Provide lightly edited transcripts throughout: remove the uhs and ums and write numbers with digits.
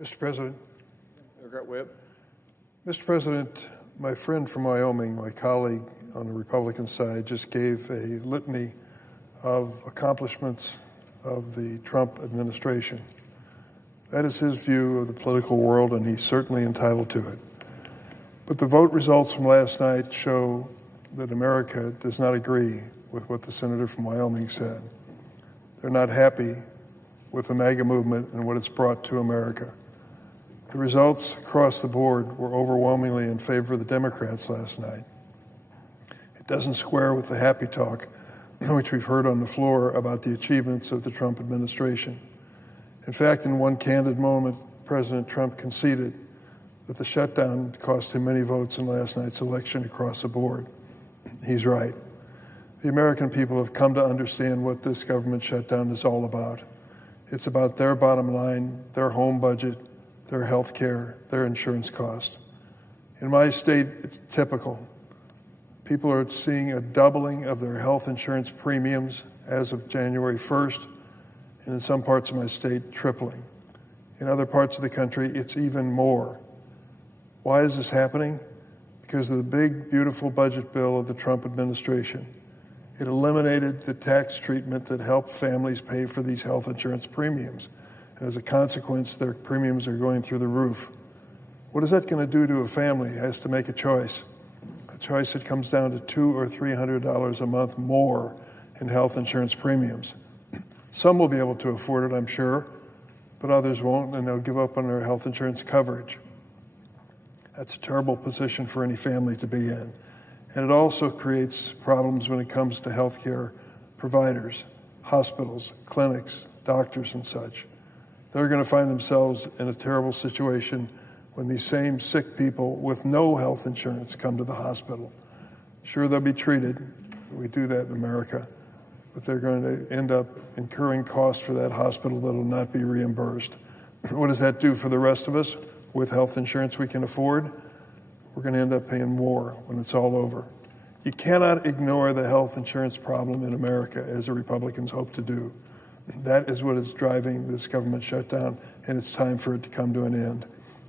Mr. President. Democrat Webb. Mr. President, my friend from Wyoming, my colleague on the Republican side, just gave a litany of accomplishments of the Trump administration. That is his view of the political world, and he's certainly entitled to it. But the vote results from last night show that America does not agree with what the senator from Wyoming said. They're not happy with the MAGA movement and what it's brought to America. The results across the board were overwhelmingly in favor of the Democrats last night. It doesn't square with the happy talk which we've heard on the floor about the achievements of the Trump administration. In fact, in one candid moment, President Trump conceded that the shutdown cost him many votes in last night's election across the board. He's right. The American people have come to understand what this government shutdown is all about. It's about their bottom line, their home budget, their health care, their insurance cost. In my state, it's typical. People are seeing a doubling of their health insurance premiums as of January 1st, and in some parts of my state, tripling. In other parts of the country, it's even more. Why is this happening? Because of the big, beautiful budget bill of the Trump administration. It eliminated the tax treatment that helped families pay for these health insurance premiums. And as a consequence, their premiums are going through the roof. What is that going to do to a family? It has to make a choice that comes down to $200 or $300 a month more in health insurance premiums. Some will be able to afford it, I'm sure, but others won't, and they'll give up on their health insurance coverage. That's a terrible position for any family to be in. And it also creates problems when it comes to health care providers, hospitals, clinics, doctors, and such. They're going to find themselves in a terrible situation when these same sick people with no health insurance come to the hospital. Sure, they'll be treated. We do that in America. But they're going to end up incurring costs for that hospital that will not be reimbursed. What does that do for the rest of us? With health insurance we can afford, we're going to end up paying more when it's all over. You cannot ignore the health insurance problem in America, as the Republicans hope to do. That is what is driving this government shutdown, and it's time for it to come to an end.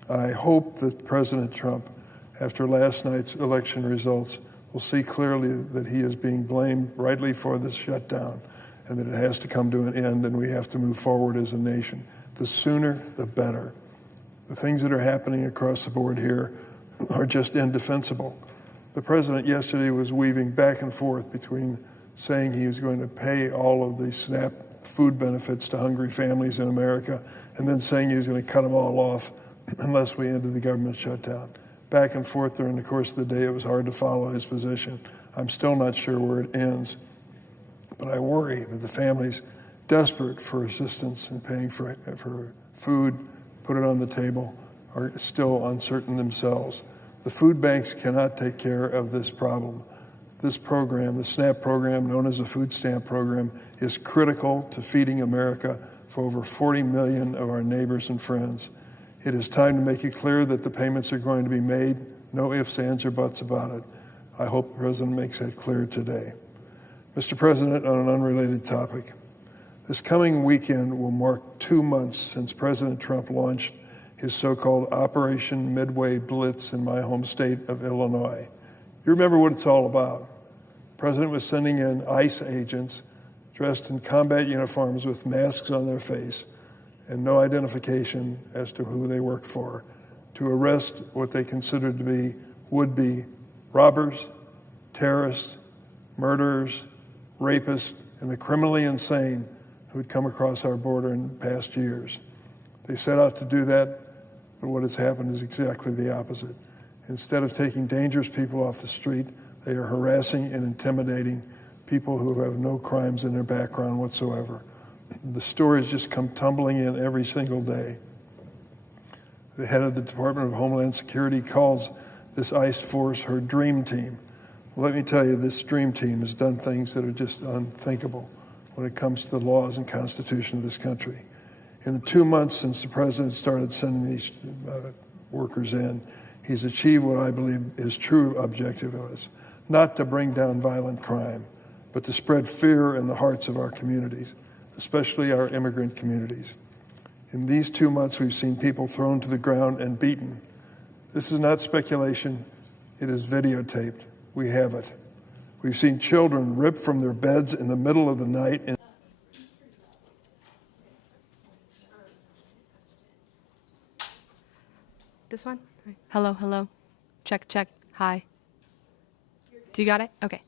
I hope that President Trump, after last night's election results, will see clearly that he is being blamed rightly for this shutdown and that it has to come to an end and we have to move forward as a nation. The sooner, the better. The things that are happening across the board here are just indefensible. The president yesterday was weaving back and forth between saying he was going to pay all of the SNAP food benefits to hungry families in America and then saying he was going to cut them all off unless we ended the government shutdown. Back and forth during the course of the day, it was hard to follow his position. I'm still not sure where it ends, but I worry that the families desperate for assistance and paying for food, put it on the table, are still uncertain themselves. The food banks cannot take care of this problem. This program, the SNAP program, known as the food stamp program, is critical to feeding America for over 40 million of our neighbors and friends. It is time to make it clear that the payments are going to be made, no ifs, ands, or buts about it. I hope the President makes that clear today. Mr. President, on an unrelated topic, this coming weekend will mark 2 months since President Trump launched his so-called Operation Midway Blitz in my home state of Illinois. You remember what it's all about. The President was sending in ICE agents dressed in combat uniforms with masks on their face and no identification as to who they worked for, to arrest what they considered to be would-be robbers, terrorists, murderers, rapists, and the criminally insane who had come across our border in past years. They set out to do that, but what has happened is exactly the opposite. Instead of taking dangerous people off the street, they are harassing and intimidating people who have no crimes in their background whatsoever. The stories just come tumbling in every single day. The head of the Department of Homeland Security calls this ICE force her dream team. Well, let me tell you, this dream team has done things that are just unthinkable when it comes to the laws and Constitution of this country. In the 2 months since the president started sending these workers in, he's achieved what I believe his true objective is, not to bring down violent crime, but to spread fear in the hearts of our communities, especially our immigrant communities. In these 2 months, we've seen people thrown to the ground and beaten. This is not speculation. It is videotaped. We have it. We've seen children ripped from their beds in the middle of the night. This one? Hello, hello. Check, check. Hi. Do you got it? Okay.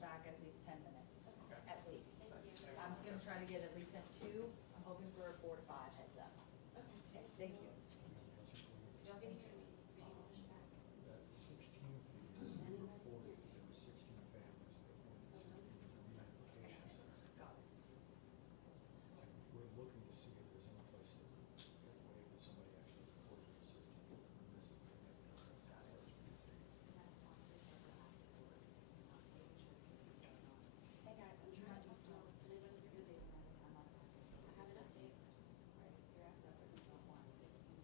Back at least 10 minutes, at least. I'm going to try to get at least at 2. I'm hoping for a 4 to 5 heads up. Okay, thank you. Y'all can hear me. That 16 people reported there were 16 families that went to the reunification center. Got it. We're looking to see if there's any place that get away with somebody actually reported the 16 people missing. Hey guys, I'm trying to talk to you. I have an update. Right, you're asking about certain job 1, 16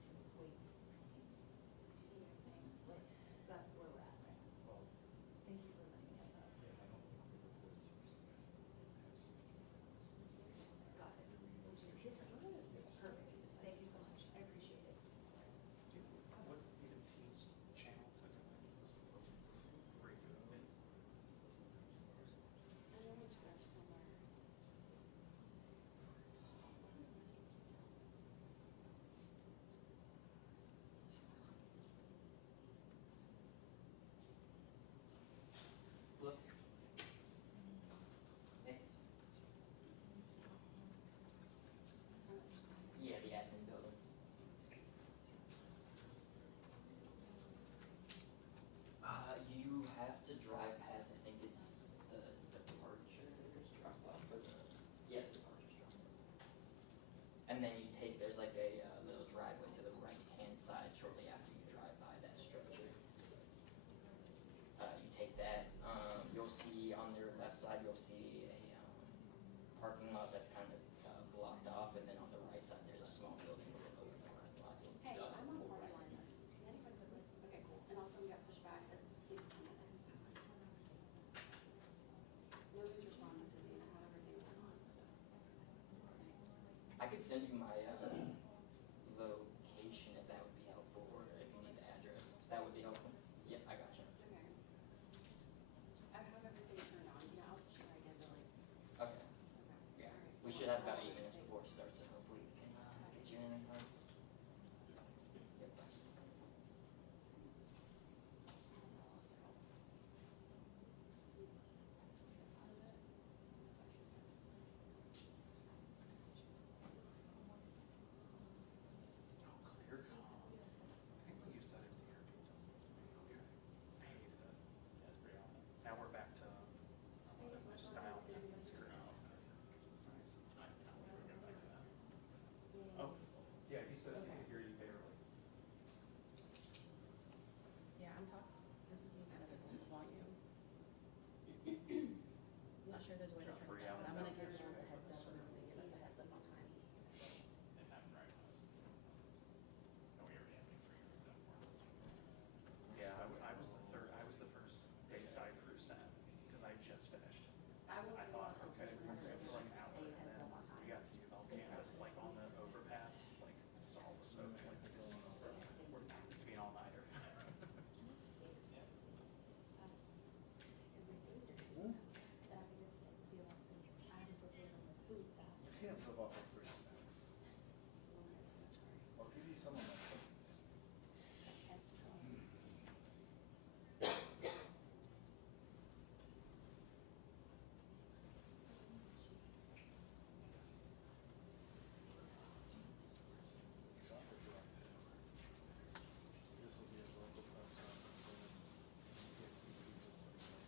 parking lot that's kind of blocked off, and then on the right side there's a small building with an open parking lot. Hey, I'm on party line. Can anybody put lights? Okay, cool. And also we got pushed back at least 10 minutes. Nobody's responding to me and I have everything going on, so. I could send you my location if that would be helpful, or if you need the address. That would be helpful. Yeah, I got you. Okay. I have everything turned on. Yeah, I'll try again to like. Okay. Okay. Yeah. All right. We should have about 8 minutes before it starts, so hopefully we can get you in time. Yep. Oh, clear call. I think we used that as here. Okay. I hated it. That's pretty awful. Now we're back to style. It's great. It's nice. I can't wait to get back to that. Oh, yeah, he says he can hear you barely. Yeah, I'm talking. This is me kind of at the volume. I'm not sure there's a way to Got turn three it down, out but I'm gonna now. give them the heads up and they give us a heads up on time. It happened right on us. No, we already had me free to reserve for it. Yeah, I was the third, I was the first Bayside crew sent, because I just finished. I will I go thought, on okay, we're Thursday, good for an just hour, a and heads then up on time. we got to Uval campus, like on the overpass, like saw the smoke, like we're it's being all nighter. Is my food dirty? So I think it's gonna feel like this. I haven't prepared on the food side. You can't live off of free snacks. I'll give you some of my cookies. This will be a local press conference, and you get two people putting over.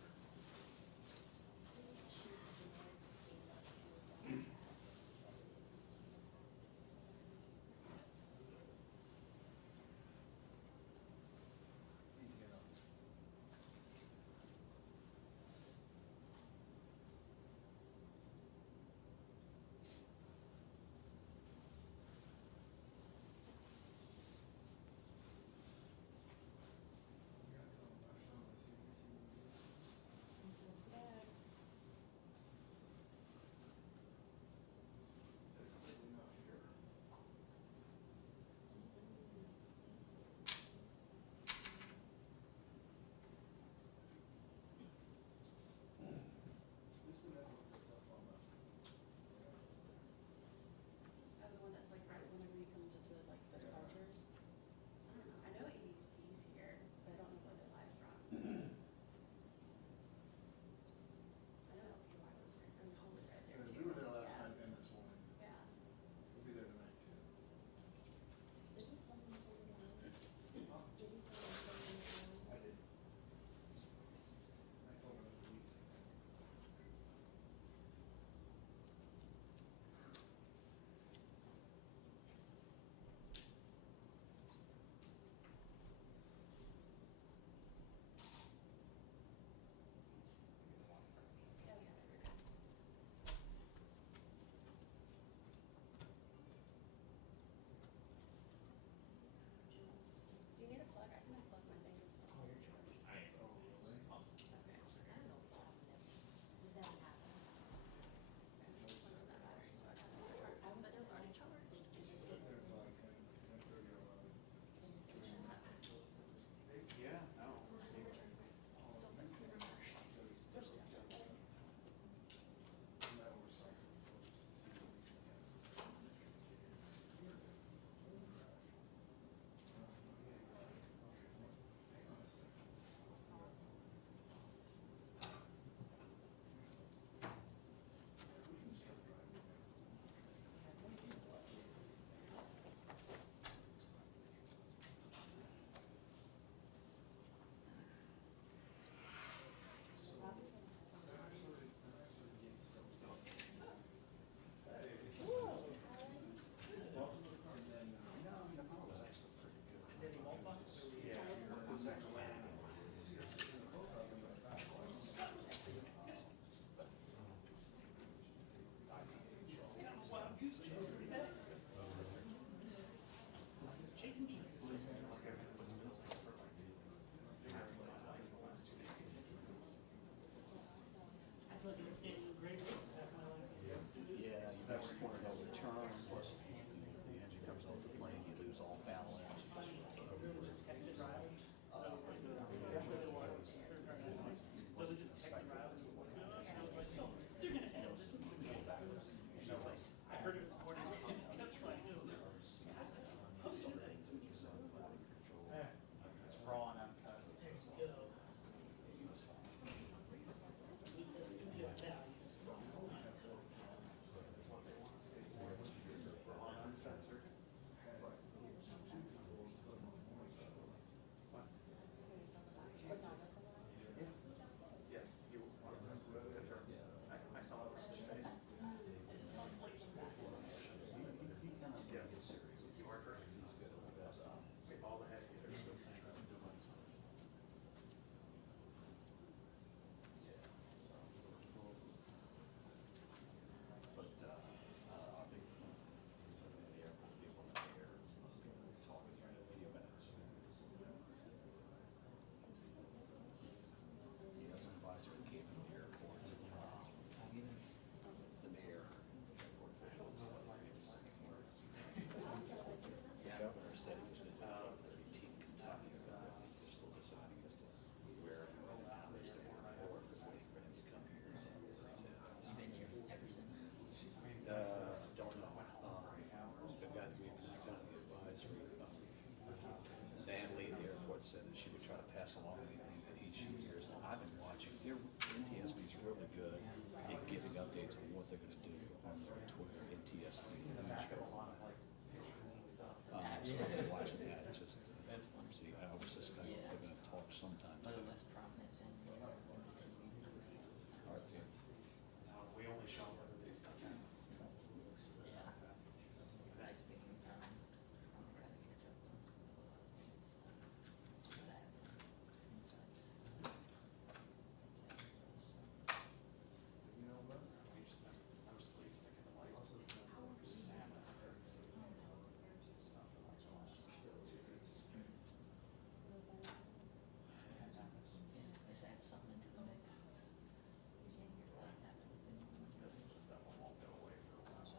Yeah, you next point over the turn, plus if the engine comes off the plane, you lose all balance. It's raw and uncut. Uncensored. Yes, you want to confirm. I saw it was his face. Yes, you are correct. We all the head hitters. But, I think the airport people in the air, talking for a few minutes. He has an advisor who came from the airport. The mayor, airport officials. The governor said he was going to team Kentucky. They're still deciding as to where and how they're going to or if they're waiting for him to come here. You've been here ever since? Don't know. They've got to be the advisory. Dan Lee at the airport said that she would try to pass along anything that each year. I've been watching. NTSB is really good at giving updates on what they're going to do on their Twitter. NTSB. So I've been watching that. It's just, see, I was just kind of, they're going to talk sometime. Are they less prominent in the TV? We only show them these stuff. Yeah. Nice speaking time. I'm gonna try to catch up on that. Insights. We just, I was sticking the light, snap it, stuff in like the last 2 weeks. Let's add something into the mix. This stuff won't go away for a while.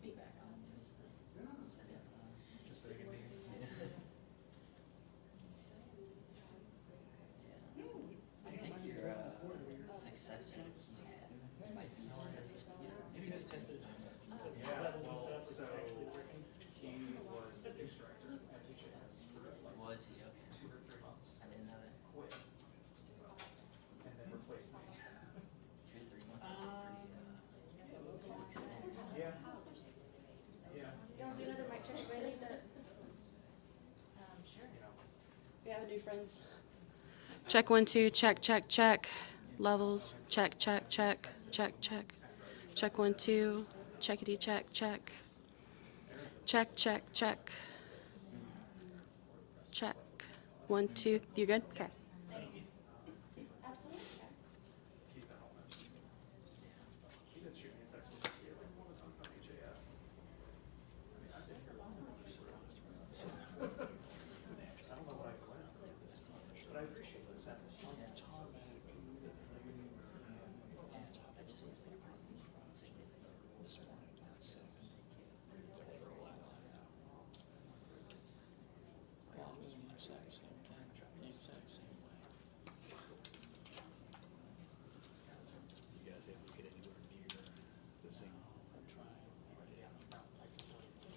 Speak back on it. Just so you can be. I think your successor might be Yeah, well, so he was the news director at TJS for like Was he? Okay. 2 or 3 months. I didn't know that. Quit. And then replaced me. 2 or 3 months. That's a pretty. Yeah. Yeah. You want to do another mic check, Riley? Sure. You know, We have new friends. Check 1 2. Check check check. Levels. Check check check check check. Check 1 2. Checkity check check. Check check check. Check 1 2. You good? Okay. Absolutely. keep that on. He did shoot me a text message. You ever want to talk about HAS? I mean, I did hear about it. I don't know what I went, but I appreciate this. You guys able to get anywhere near the Zoom? I'm trying.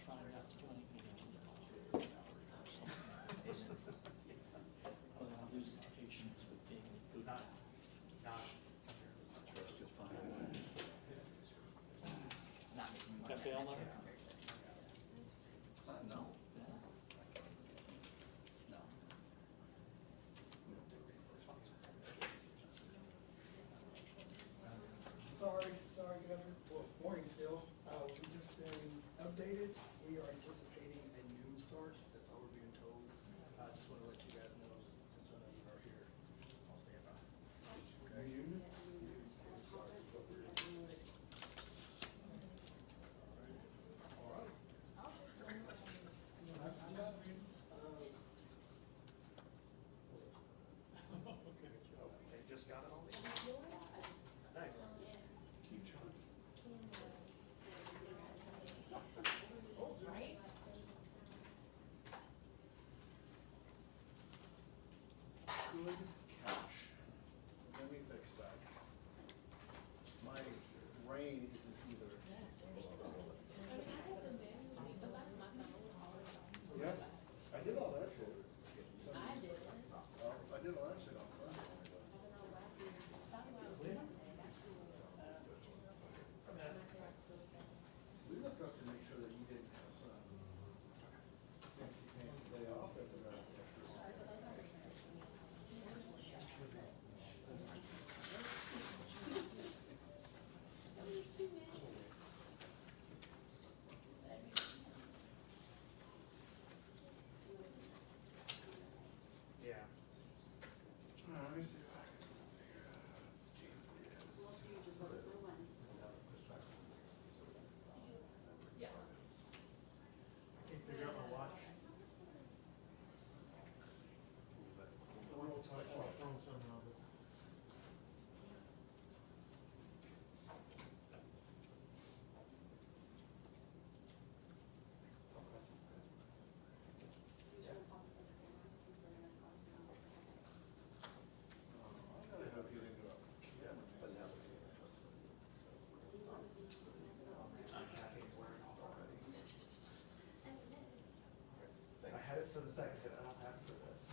Trying not to do anything. But I'm losing patience with being good. Not. Trust you'll find a way. Not making much. Got bail on it? No. No. Sorry, Governor. Well, morning still. We've just been updated. We are anticipating a noon start. That's all we're being told. I just want to let you guys know, since I know you are here, I'll stand by. Okay? Noon start is what we're anticipating. for the second hit, I don't have it for this.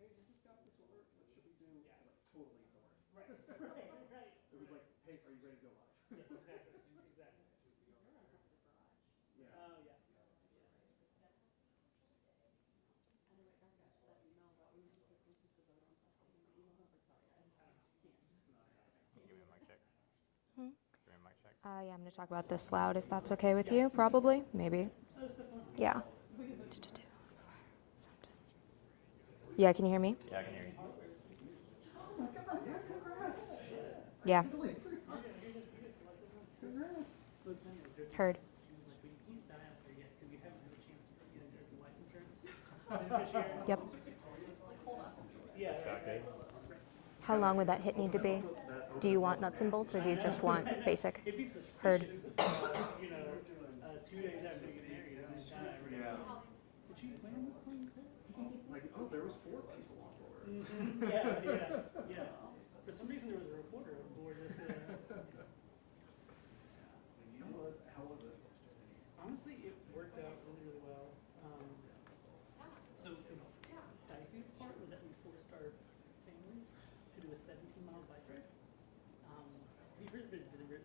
hey, I just got this alert, what should we do? Yeah. Like, totally ignored. Right. It was like, hey, are you ready to go live? Yeah, exactly. Yeah. Oh, yeah. Can you give me a mic check? Hmm? Give me a mic check. Yeah, I'm going to talk about this loud if that's okay with you, probably, maybe. Yeah. Yeah, can you hear me? Yeah, I can hear you. Oh my God, yeah, congrats. Yeah. Congrats. So it's funny, there's Heard. like, we can't die out there yet because you haven't had a chance to get into the life insurance. Yep. Yeah. Shot good? How long would that hit need to be? Do you want nuts and bolts or do you just want basic? It'd be suspicious Heard. if, 2 days after you get married, and then die. Yeah. Did you plan this one? Like, oh, there was 4 people on board. Yeah. For some reason, there was a reporter on board this. How was it? Honestly, it worked out really, really well. So the diciest part was that we forced our families to do a 17-mile bike ride. Have you heard of the Virginia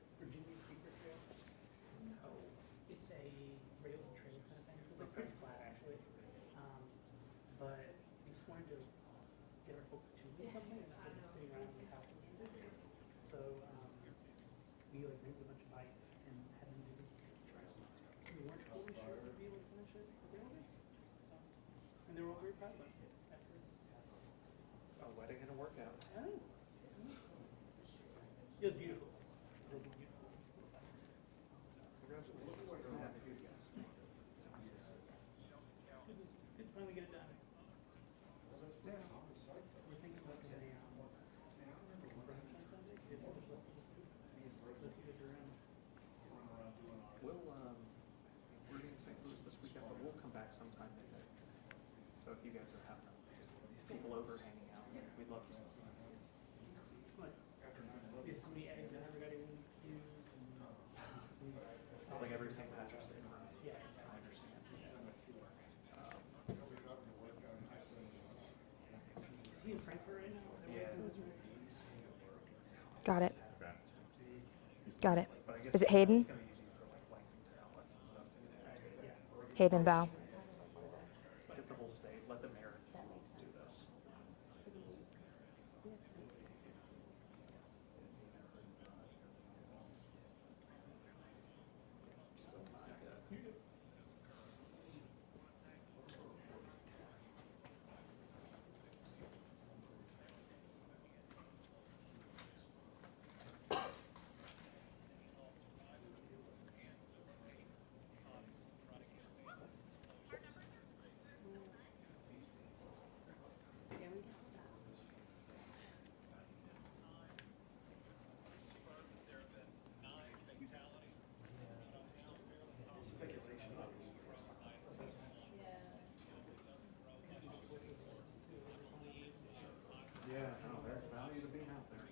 Creeper Trail? No. It's a rails and trails kind of thing. So it's like pretty flat, actually. But we just wanted to get our folks to do something and not just sitting around this house. So we like rented a bunch of bikes and had them do the trail. We weren't totally sure if we'd be able to finish it, but they all did. And they were all very proud about it afterwards. A wedding and a workout. I know. It was beautiful. It was beautiful. Congratulations. Really happy for you guys. Good to finally get it done. Yeah. We're thinking about doing a brunch on Sunday. It's so if you guys are around. We're in St. Louis this weekend, but we'll come back sometime midday. So if you guys are having just people over hanging out, we'd love to see you. It's like, we have so many eggs I never got even used. It's like every St. Patrick's Day for us. Yeah. I understand. Is he in Frankfurt right now? Yeah. Got it. Okay. Got it. But I guess Is it Hayden? It's going to be easy for like Lexington outlets and stuff to do that. Hayden and Val. Get the whole state, let the mayor do this. Still kind of good. Yeah, no, there's value to being out there.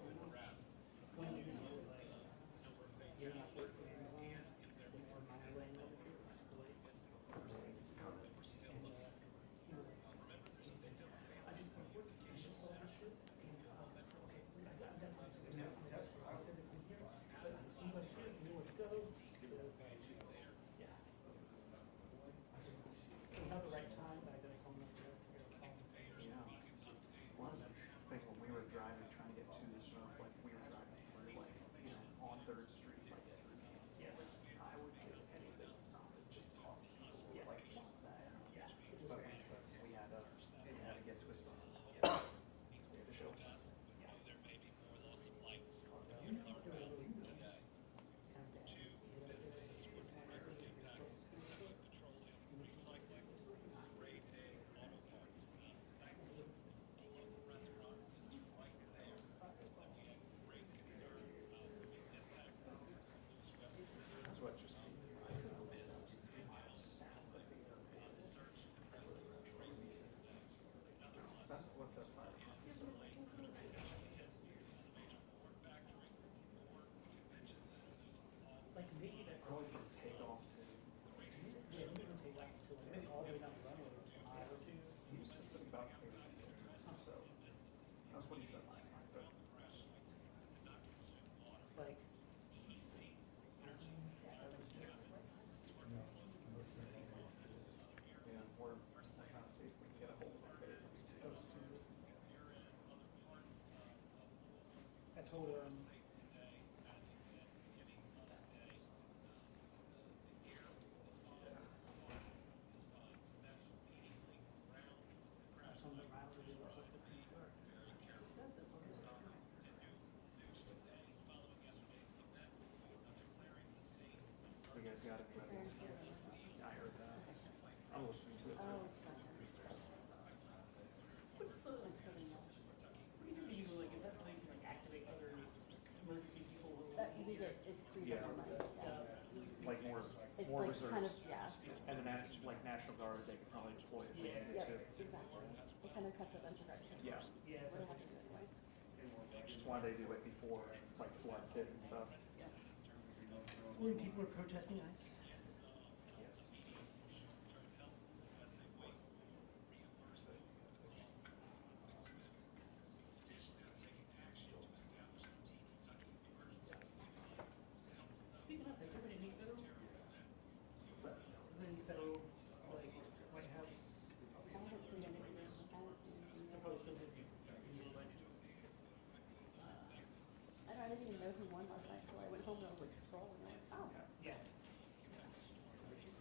Not the right time, but I just hung up there. Yeah. One of the things when we were driving, trying to get to the show, like we were driving through, like, on 3rd Street, like through Kansas. Yeah. I would give anything to stop and just talk to people, like, once that. Yeah. But we had to get to a spot. Yeah. So we had to show us. That's what just that's what the fire is. Like maybe that's Probably from takeoff to. yeah, you can take that to like all the way down the runway, 5 or 2. You specific about told her, some of the round of the work with the computer. It's expensive, but it's You guys got it. I heard that. I'm listening to it too. What's the, like, setting up? What do you think they use, like, is that so they can, like, activate other emergency people who? We get, it frees Yeah. up our money, yeah. Like more It's more like kind of, reserves. yeah, And the like National Guard, they could probably deploy if they Yeah. needed yep, to. exactly. It kind of cuts a bunch of our time. Yeah. Yeah, We're that's, happy to do it anyway. That's why they do it before like floods hit and stuff. when people are protesting ICE. Yes. Speaking of, has there been any federal? Has there been any federal, like, White House? I haven't seen anything, I haven't seen anything They're yet. probably still busy. But, I didn't even know who won last night, so I went home and I was like scrolling, and I'm like, oh. yeah.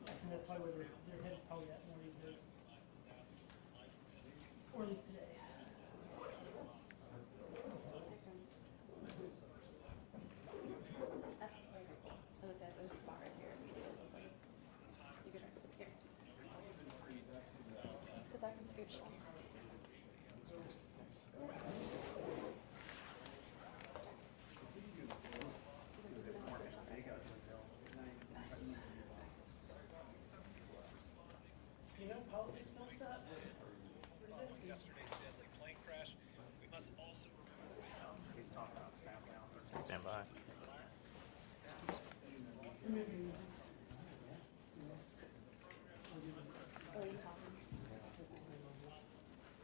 And that's probably where their head's probably at more these days. Or at least today. So it's at this spot right here, if you do something. You can, here. Cause I can scooch some. You know, politics don't stop. Yesterday's deadly plane crash. We must also remember. He's talking about staff down. Stand by. Oh, are you talking? Well, I mean, still be able to enjoy it if you start.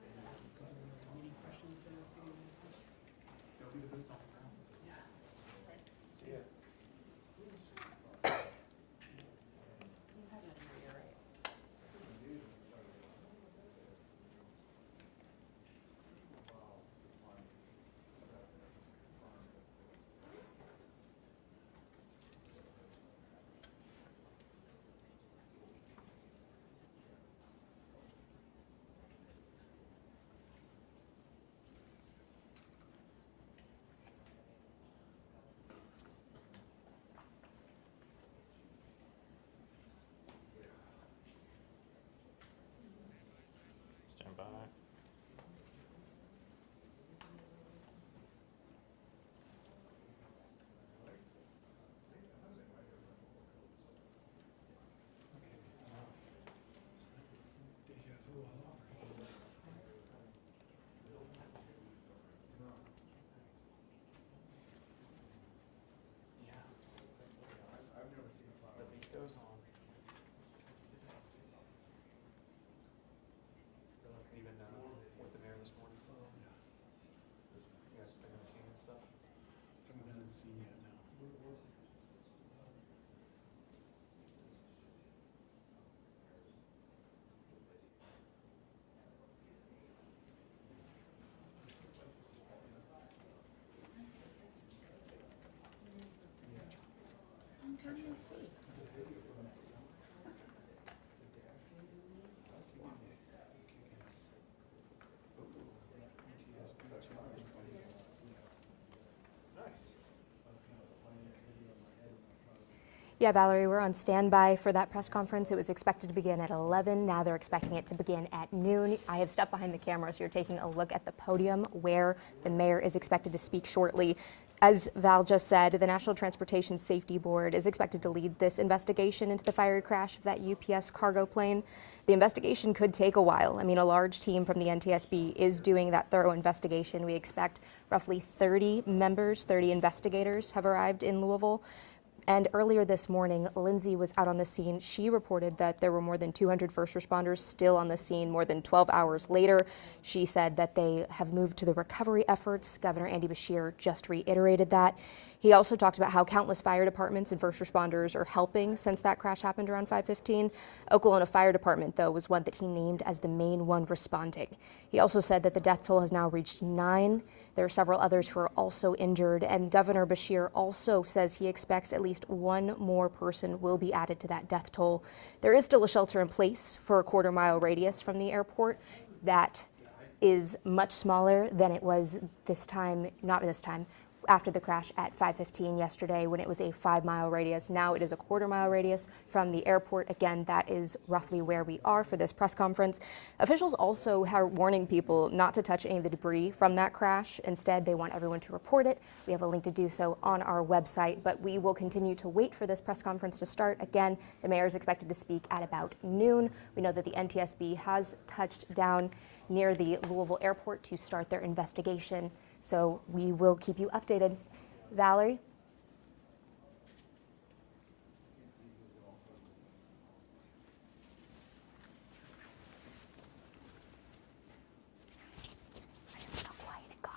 Any questions for this video? They'll be the boots on the ground. So you have another year, right? Stand by. Yeah. The beat goes on. Even with the mayor this morning. You guys been to see and stuff? Haven't been to the scene yet, no. Long time no see. Nice. Yeah, Valerie, we're on standby for that press conference. It was expected to begin at 11. Now they're expecting it to begin at noon. I have stepped behind the camera, so you're taking a look at the podium where the mayor is expected to speak shortly. As Val just said, the National Transportation Safety Board is expected to lead this investigation into the fiery crash of that UPS cargo plane. The investigation could take a while. I mean, a large team from the NTSB is doing that thorough investigation. We expect roughly 30 members, 30 investigators have arrived in Louisville. And earlier this morning, Lindsay was out on the scene. She reported that there were more than 200 first responders still on the scene more than 12 hours later. She said that they have moved to the recovery efforts. Governor Andy Beshear just reiterated that. He also talked about how countless fire departments and first responders are helping since that crash happened around 5:15. Oklahoma Fire Department, though, was one that he named as the main one responding. He also said that the death toll has now reached 9. There are several others who are also injured, and Governor Beshear also says he expects at least one more person will be added to that death toll. There is still a shelter in place for a quarter-mile radius from the airport that is much smaller than it was this time, not this time, after the crash at 5:15 yesterday when it was a 5-mile radius. Now it is a quarter-mile radius from the airport. Again, that is roughly where we are for this press conference. Officials also are warning people not to touch any of the debris from that crash. Instead, they want everyone to report it. We have a link to do so on our website, but we will continue to wait for this press conference to start. Again, the mayor is expected to speak at about noon. We know that the NTSB has touched down near the Louisville airport to start their investigation. So we will keep you updated. Valerie? How quiet it got.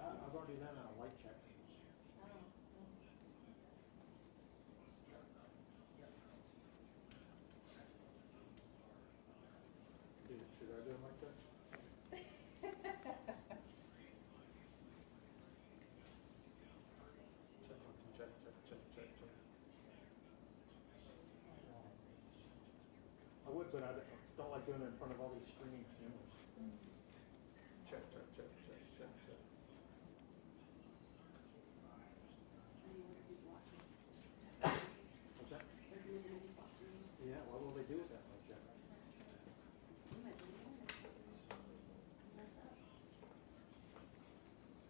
I've already done a light check. Should I do a light check? Check. I would, but I don't like doing it in front of all these screening cameras. Check. What's that? Yeah, what will they do with that light check?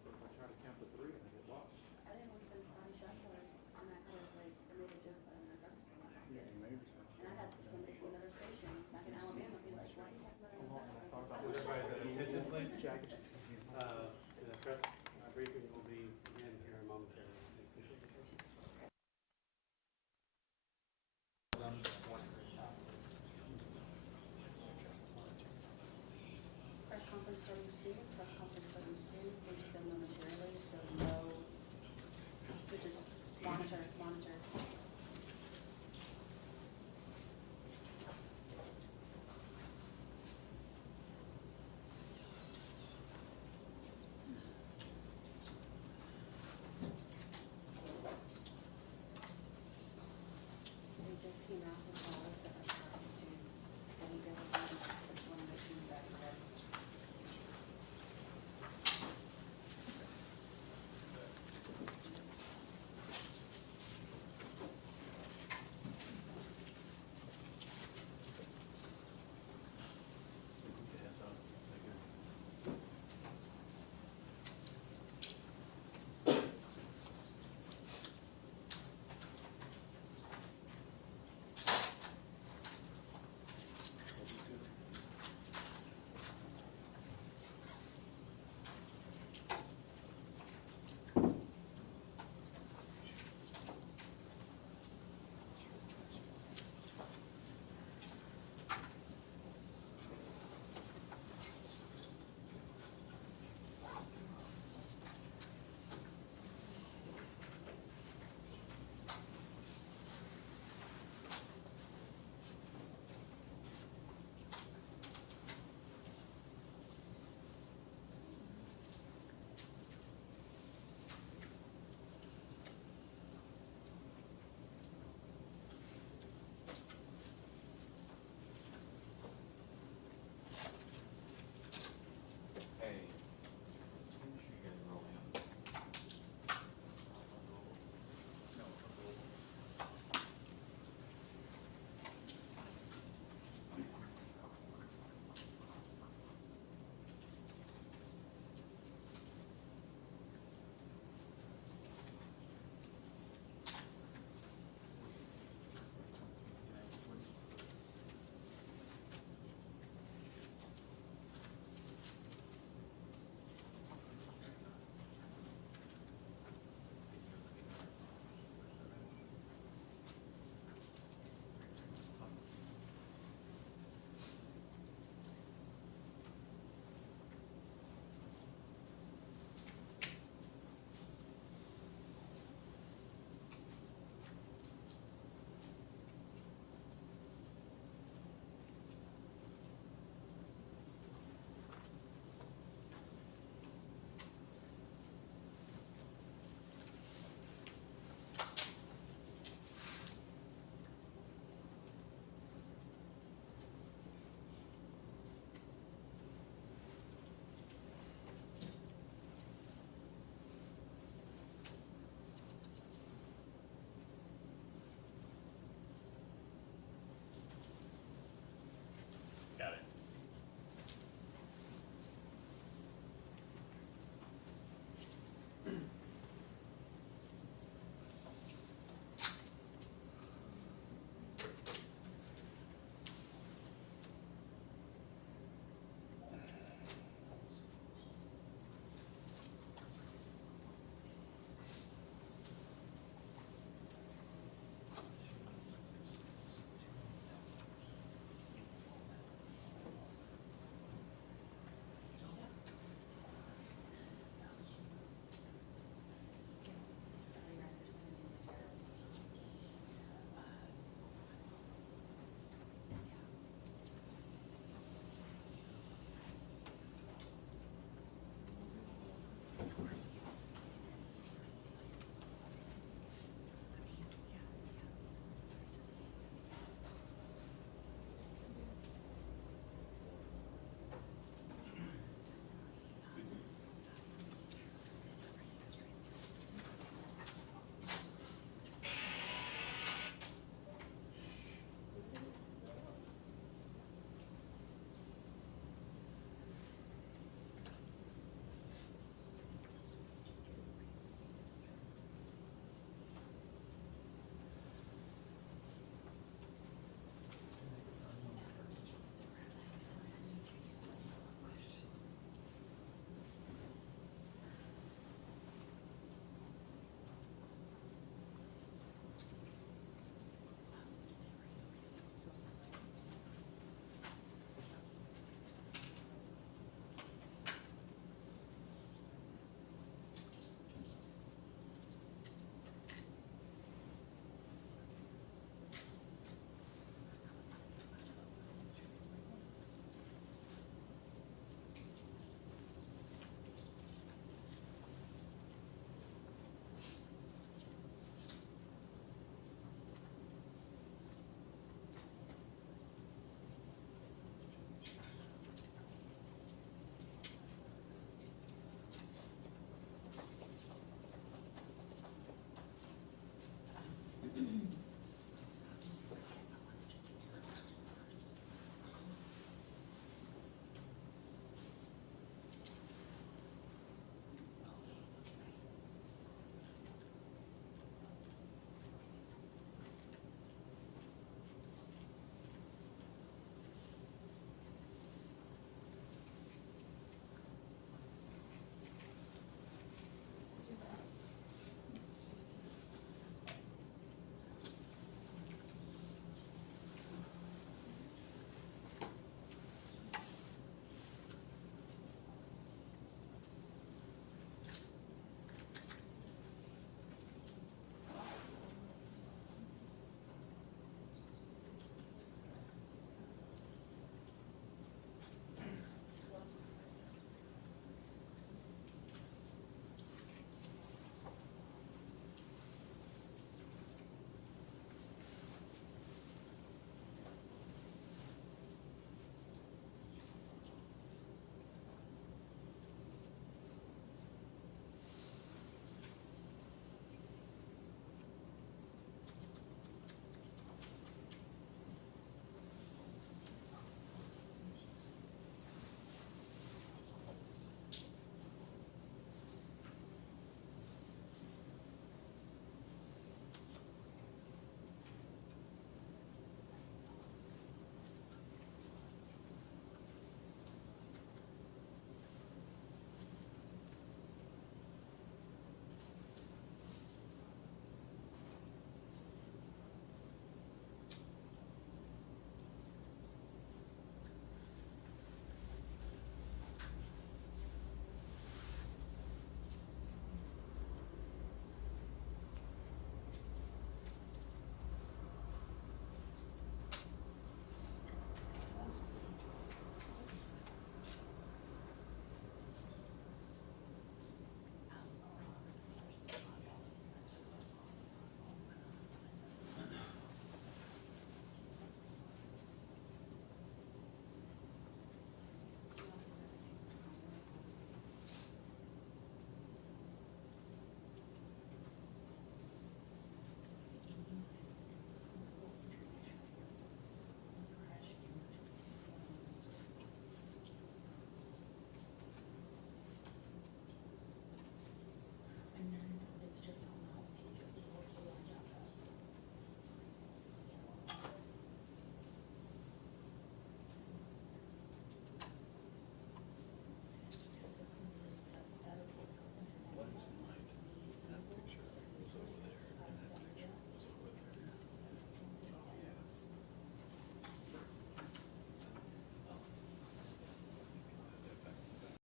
If I try to count to 3 and I get lost. I didn't want them to sign shutdown, and I could have like made a joke on the restaurant. Yeah, maybe so. And I had somebody from another station back in Alabama be like, why do you have that in the restaurant? Attention, please. The press briefing will be in here momentarily. Press conference starting soon, press conference starting soon, 47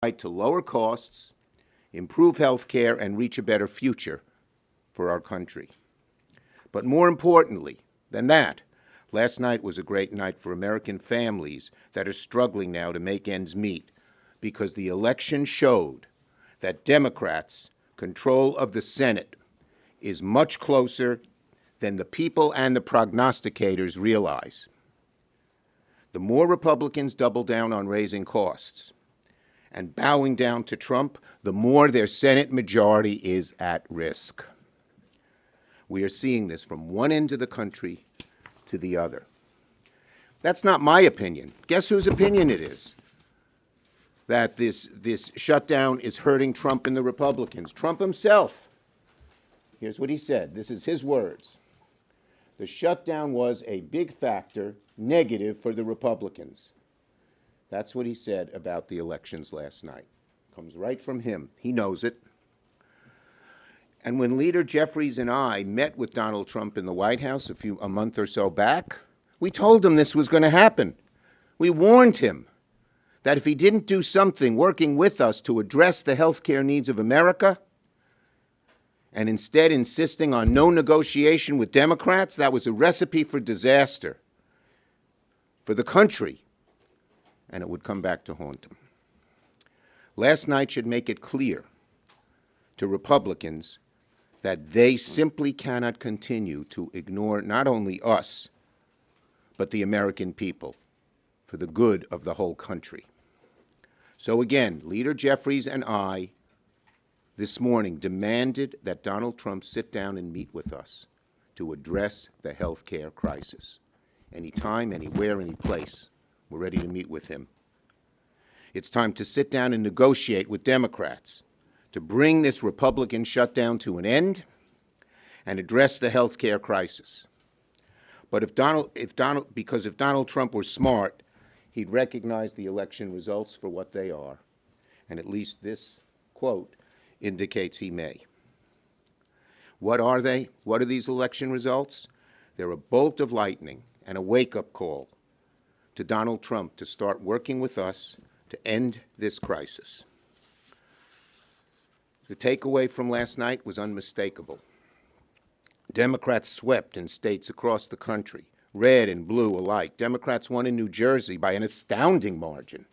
fight to lower costs, improve health care, and reach a better future for our country. But more importantly than that, last night was a great night for American families that are struggling now to make ends meet, because the election showed that Democrats' control of the Senate is much closer than the people and the prognosticators realize. The more Republicans double down on raising costs and bowing down to Trump, the more their Senate majority is at risk. We are seeing this from one end of the country to the other. That's not my opinion. Guess whose opinion it is? That this shutdown is hurting Trump and the Republicans. Trump himself. Here's what he said. This is his words. The shutdown was a big factor, negative for the Republicans. That's what he said about the elections last night. Comes right from him. He knows it. And when Leader Jeffries and I met with Donald Trump in the White House a month or so back, we told him this was going to happen. We warned him that if he didn't do something working with us to address the health care needs of America, and instead insisting on no negotiation with Democrats, that was a recipe for disaster for the country, and it would come back to haunt him. Last night should make it clear to Republicans that they simply cannot continue to ignore not only us, but the American people for the good of the whole country. So again, Leader Jeffries and I this morning demanded that Donald Trump sit down and meet with us to address the health care crisis. Anytime, anywhere, any place, we're ready to meet with him. It's time to sit down and negotiate with Democrats to bring this Republican shutdown to an end and address the health care crisis. But if Donald Trump were smart, he'd recognize the election results for what they are. And at least this quote indicates he may. What are they? What are these election results? They're a bolt of lightning and a wake-up call to Donald Trump to start working with us to end this crisis. The takeaway from last night was unmistakable. Democrats swept in states across the country, red and blue alike. Democrats won in New Jersey by an astounding margin.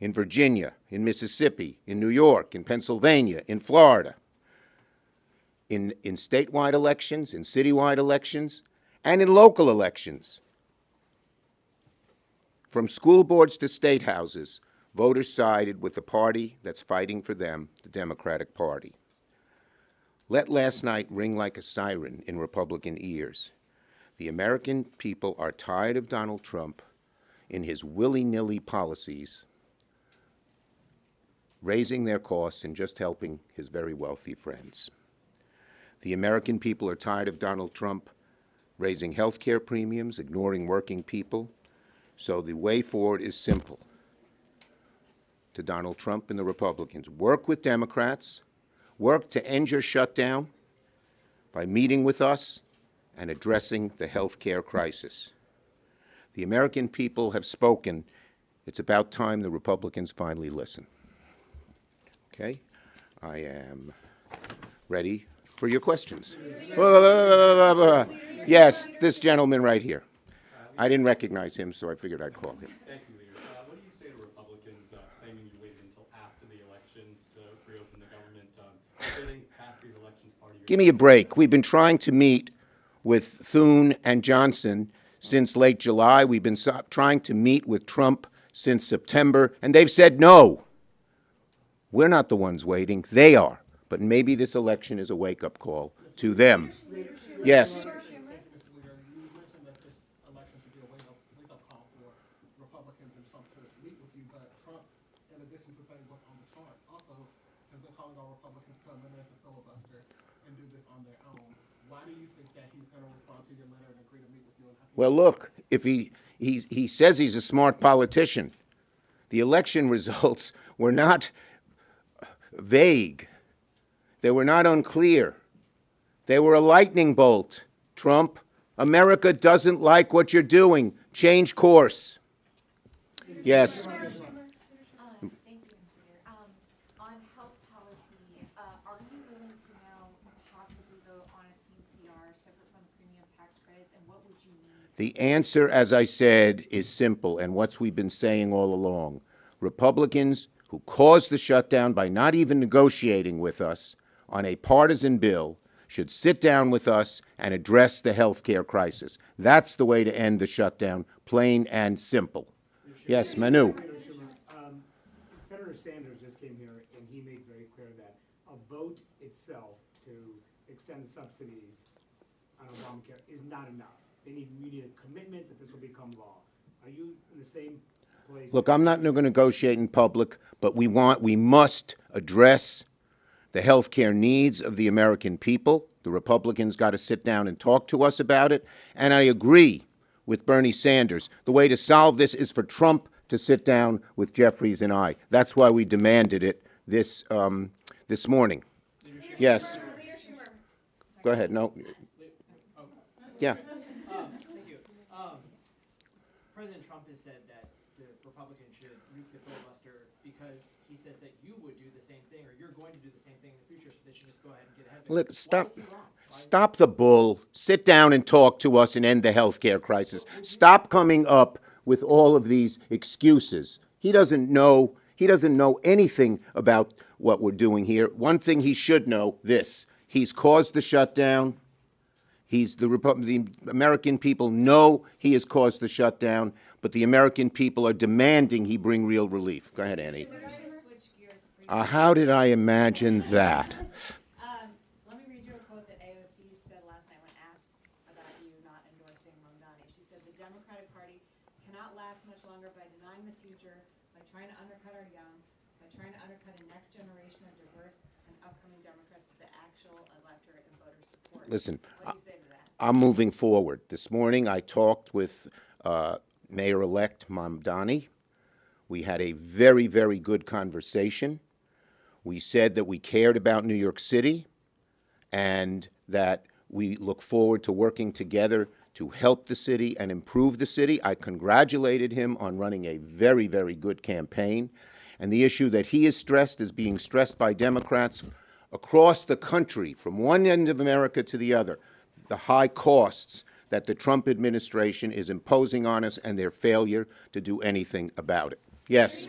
In Virginia, in Mississippi, in New York, in Pennsylvania, in Florida, in statewide elections, in citywide elections, and in local elections. From school boards to state houses, voters sided with the party that's fighting for them, the Democratic Party. Let last night ring like a siren in Republican ears. The American people are tired of Donald Trump in his willy-nilly policies, raising their costs and just helping his very wealthy friends. The American people are tired of Donald Trump raising health care premiums, ignoring working people. So the way forward is simple. To Donald Trump and the Republicans, work with Democrats, work to end your shutdown by meeting with us and addressing the health care crisis. The American people have spoken. It's about time the Republicans finally listen. Okay? I am ready for your questions. Yes, this gentleman right here. I didn't recognize him, so I figured I'd call him. Thank you, Leader. What do you say to Republicans claiming you waited until after the elections to reopen the government? If they pass these elections, part of your... Give me a break. We've been trying to meet with Thune and Johnson since late July. We've been trying to meet with Trump since September, and they've said no. We're not the ones waiting. They are. But maybe this election is a wake-up call to them. Yes. Well, look, if he says he's a smart politician, the election results were not vague. They were not unclear. They were a lightning bolt. Trump, America doesn't like what you're doing. Change course. Yes. Thank you, Mr. Mayor. The answer, as I said, is simple, and what we've been saying all along. Republicans who caused the shutdown by not even negotiating with us on a partisan bill should sit down with us and address the health care crisis. That's the way to end the shutdown, plain and simple. Yes, Manu. Senator Sanders just came here, and he made very clear that a vote itself to extend the subsidies on Obamacare is not enough. We need a commitment that this will become law. Are you in the same place? Look, I'm not going to negotiate in public, but we must address the health care needs of the American people. The Republicans got to sit down and talk to us about it. And I agree with Bernie Sanders. The way to solve this is for Trump to sit down with Jeffries and I. That's why we demanded it this morning. Yes. Go ahead. No. Yeah. Thank you. President Trump has said that the Republicans should nuke the filibuster because he says that you would do the same thing, or you're going to do the same thing in the future, so they should just go ahead and get ahead of it. Look, stop the bull. Sit down and talk to us and end the health care crisis. Stop coming up with all of these excuses. He doesn't know anything about what we're doing here. One thing he should know, this: he's caused the shutdown. The American people know he has caused the shutdown, but the American people are demanding he bring real relief. Go ahead, Annie. How did I imagine that? Let me read you a quote that AOC said last night when asked about you not endorsing Mamdani. She said, "The Democratic Party cannot last much longer by denying the future, by trying to undercut our young, by trying to undercut a next generation of diverse and upcoming Democrats that the actual electorate and voters support." Listen, what do you say to that? I'm moving forward. This morning I talked with Mayor-elect Mamdani. We had a very, very good conversation. We said that we cared about New York City and that we look forward to working together to help the city and improve the city. I congratulated him on running a very, very good campaign. And the issue that he is stressed is being stressed by Democrats across the country, from one end of America to the other, the high costs that the Trump administration is imposing on us and their failure to do anything about it. Yes?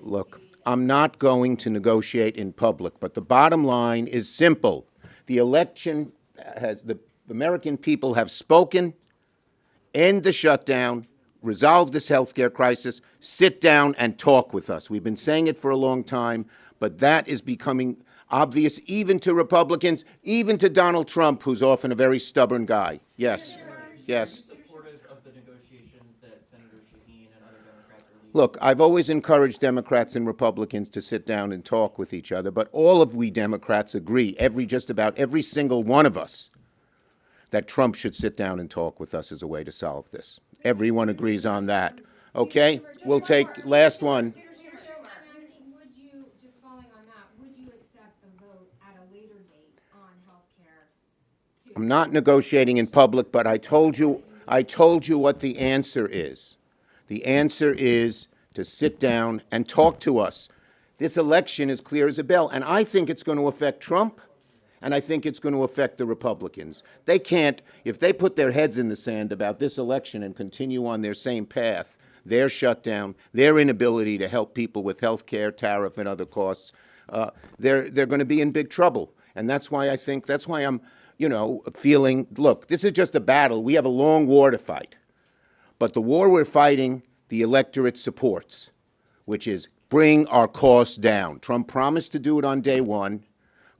Look, I'm not going to negotiate in public, but the bottom line is simple. The American people have spoken. End the shutdown, resolve this health care crisis, sit down and talk with us. We've been saying it for a long time, but that is becoming obvious even to Republicans, even to Donald Trump, who's often a very stubborn guy. Yes. Yes. Look, I've always encouraged Democrats and Republicans to sit down and talk with each other, but all of we Democrats agree, just about every single one of us, that Trump should sit down and talk with us as a way to solve this. Everyone agrees on that. Okay? We'll take last one. Would you, just following on that, would you accept a vote at a later date on health care? I'm not negotiating in public, but I told you what the answer is. The answer is to sit down and talk to us. This election is clear as a bell, and I think it's going to affect Trump, and I think it's going to affect the Republicans. They can't, if they put their heads in the sand about this election and continue on their same path, their shutdown, their inability to help people with health care, tariff, and other costs, they're going to be in big trouble. And that's why I'm, feeling, look, this is just a battle. We have a long war to fight. But the war we're fighting, the electorate supports, which is bring our costs down. Trump promised to do it on day one.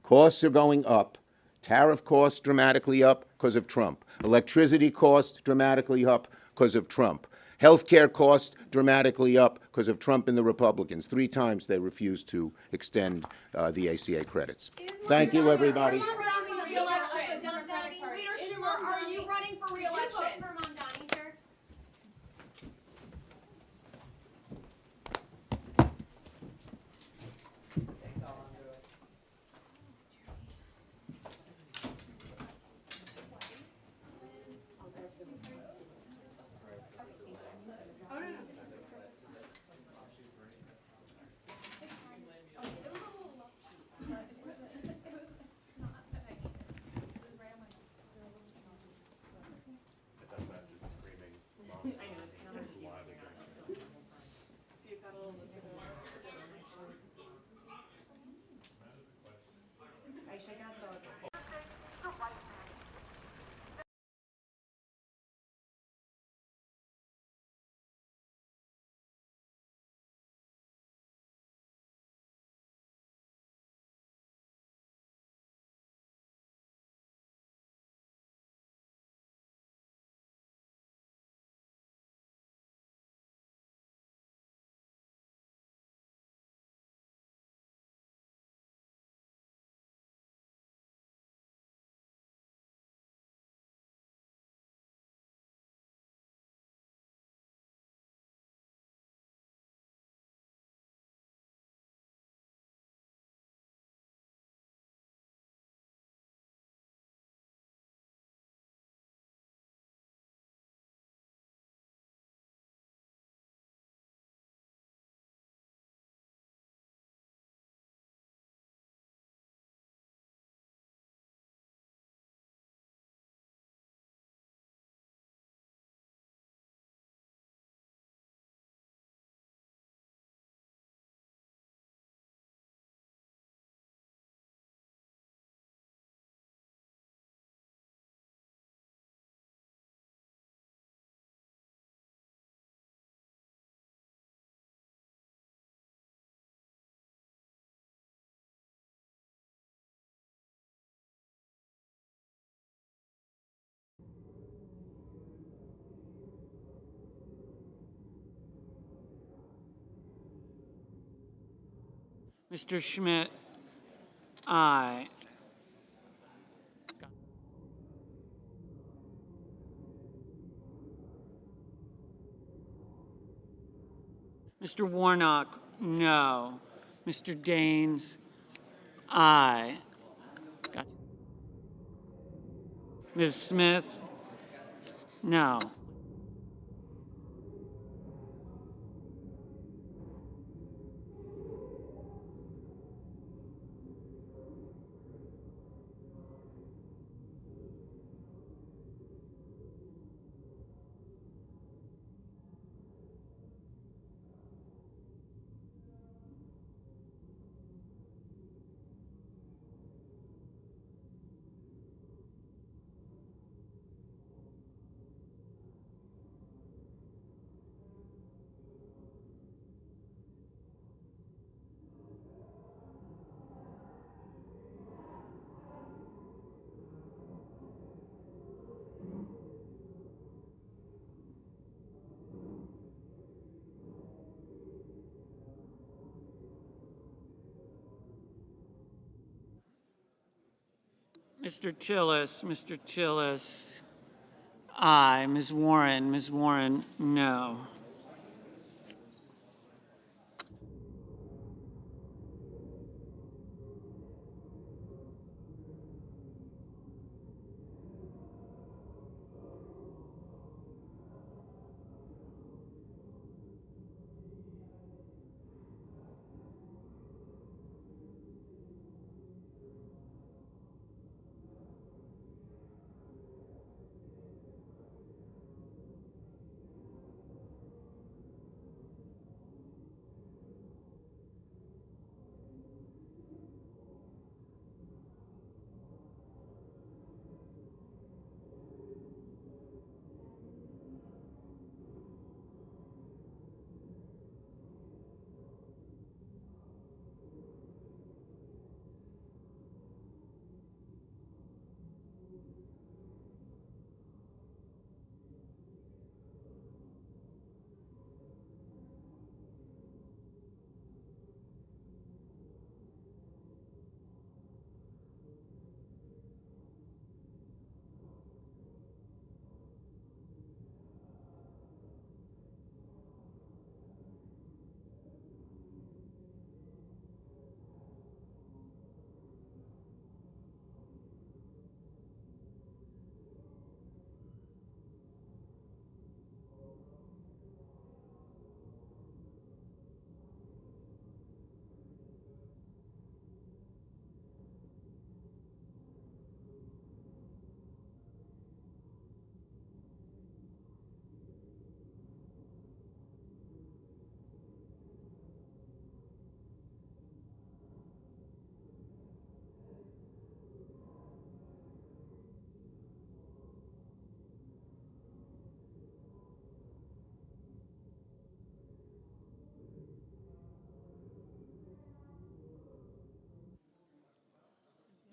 Costs are going up. Tariff costs dramatically up because of Trump. Electricity costs dramatically up because of Trump. Health care costs dramatically up because of Trump and the Republicans. 3 times they refused to extend the ACA credits. Thank you, everybody. Leader Schumer, are you running for re-election? Did you vote for Mamdani, sir? Mr. Schmidt, aye. Mr. Warnock, no. Mr. Daines, aye. Ms. Smith, no. Mr. Tillis, aye. Ms. Warren, no.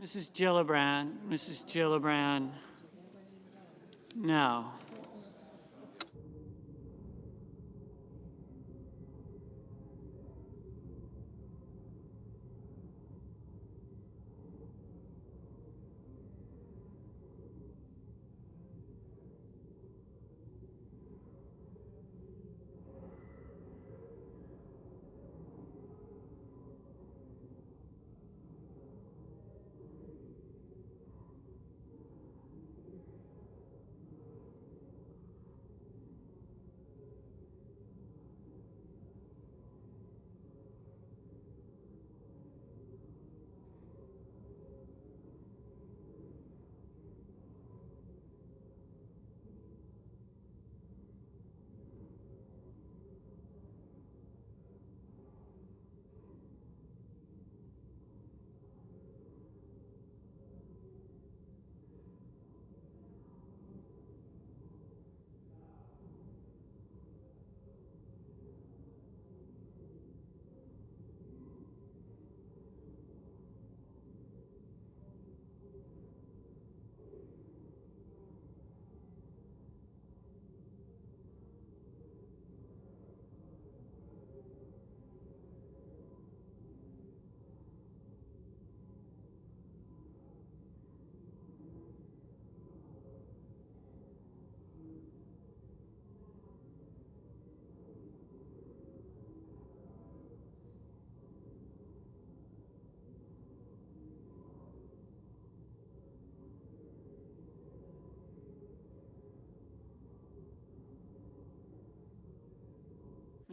Mrs. Gillibrand, no.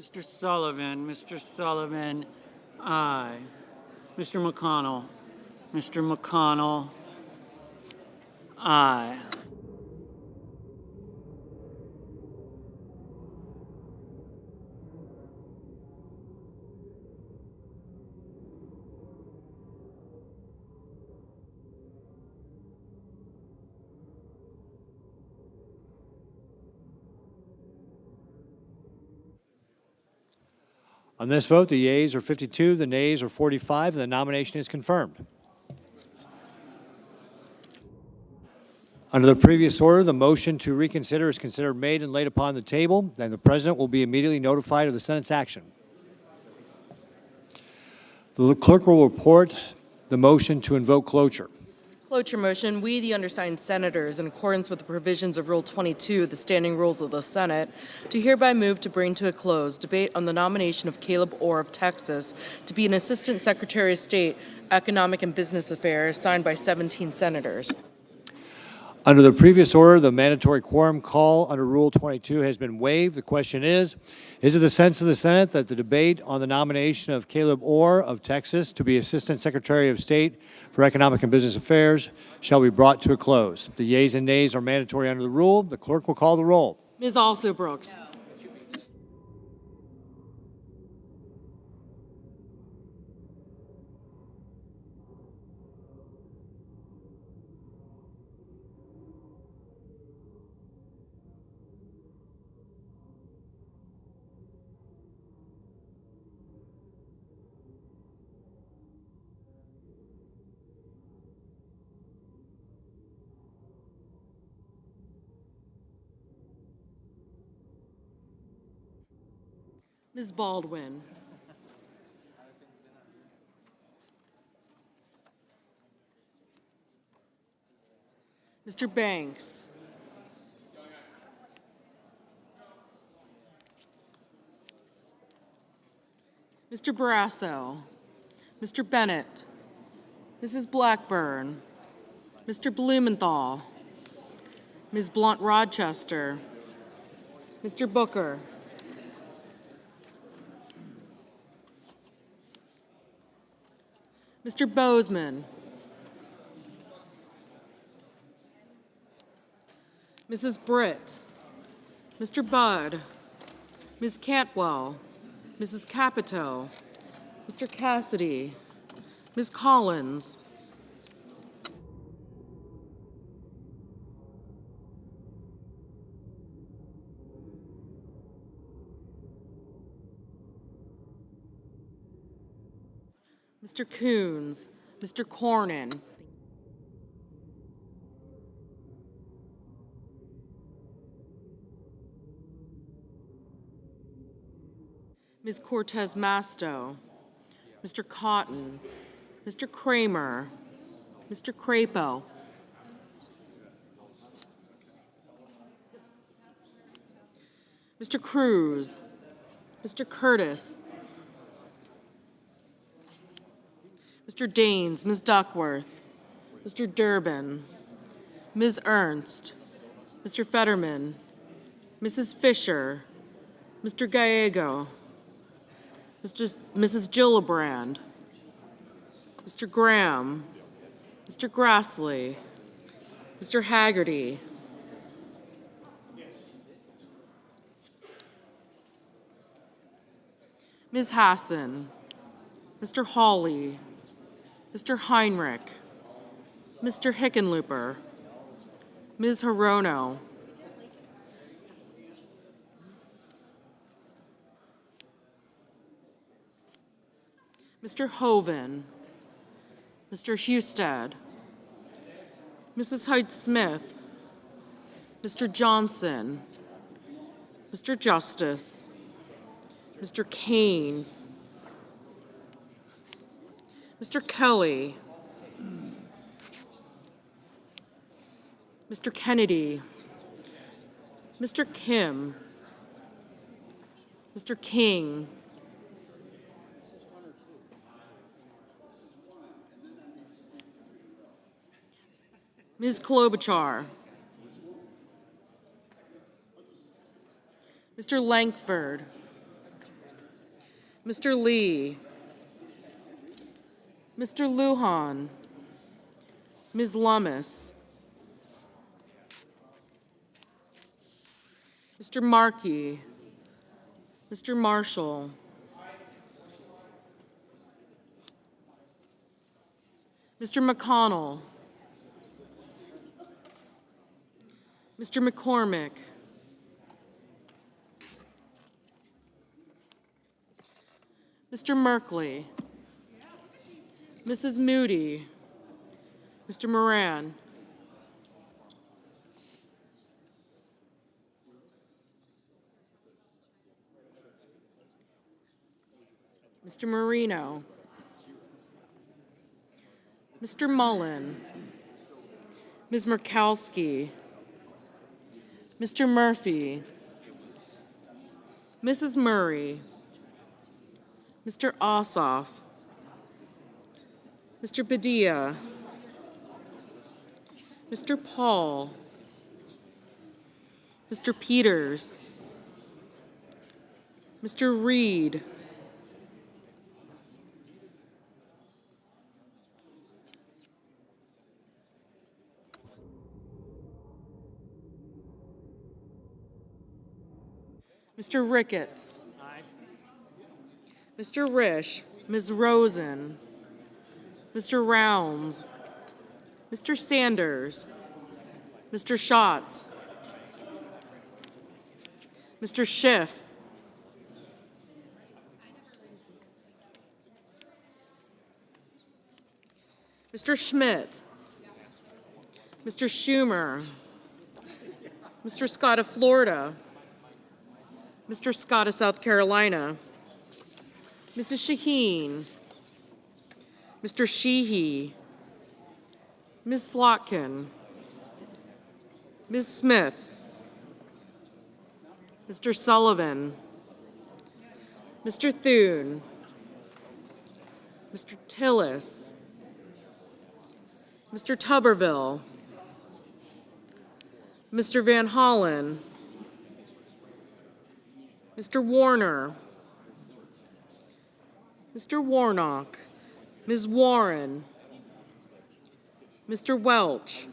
Mr. Sullivan, aye. Mr. McConnell, aye. On this vote, the yeas are 52, the nays are 45, and the nomination is confirmed. Under the previous order, the motion to reconsider is considered made and laid upon the table, and the President will be immediately notified of the Senate's action. The clerk will report the motion to invoke cloture. Cloture motion, we, the undersigned senators, in accordance with the provisions of Rule 22 of the Standing Rules of the Senate, do hereby move to bring to a close debate on the nomination of Caleb Orr of Texas to be an Assistant Secretary of State, Economic and Business Affairs, signed by 17 senators. Under the previous order, the mandatory quorum call under Rule 22 has been waived. The question is it the sense of the Senate that the debate on the nomination of Caleb Orr of Texas to be Assistant Secretary of State for Economic and Business Affairs shall be brought to a close? The yeas and nays are mandatory under the rule. The clerk will call the roll. Ms. Alsoo-Brooks. Ms. Baldwin. Mr. Banks. Mr. Barrasso. Mr. Bennett. Mrs. Blackburn. Mr. Blumenthal. Ms. Blunt-Rochester. Mr. Booker. Mr. Bozeman. Mrs. Britt. Mr. Budd. Ms. Cantwell. Mrs. Capito. Mr. Cassidy. Ms. Collins. Mr. Coons, Mr. Cornyn, Ms. Cortez Masto, Mr. Cotton, Mr. Kramer, Mr. Crapo, Mr. Cruz, Mr. Curtis, Mr. Daines, Ms. Duckworth, Mr. Durbin, Ms. Ernst, Mr. Fetterman, Mrs. Fisher, Mr. Gallego, Mrs. Gillibrand, Mr. Graham, Mr. Grassley, Mr. Haggerty, Ms. Hassan, Mr. Hawley, Mr. Heinrich, Mr. Hickenlooper, Ms. Hirono, Mr. Hoven, Mr. Husted, Mrs. Hyde-Smith, Mr. Johnson, Mr. Justice, Mr. Kane, Mr. Kelly, Mr. Kennedy, Mr. Kim, Mr. King, Ms. Klobuchar, Mr. Lankford, Mr. Lee, Mr. Lujan, Ms. Lummis, Mr. Markey, Mr. Marshall, Mr. McConnell, Mr. McCormick, Mr. Merkley, Mrs. Moody, Mr. Moran, Mr. Marino, Mr. Mullen, Ms. Murkowski, Mr. Murphy, Mrs. Murray, Mr. Ossoff, Mr. Padilla, Mr. Paul, Mr. Peters, Mr. Reed, Mr. Ricketts, Mr. Risch, Ms. Rosen, Mr. Rounds, Mr. Sanders, Mr. Schatz, Mr. Schiff, Mr. Schmidt, Mr. Schumer, Mr. Scott of Florida, Mr. Scott of South Carolina, Mrs. Shaheen, Mr. Sheehy, Ms. Slotkin, Ms. Smith, Mr. Sullivan, Mr. Thune, Mr. Tillis, Mr. Tuberville, Mr. Van Hollen, Mr. Warner, Mr. Warnock, Ms. Warren, Mr. Welch,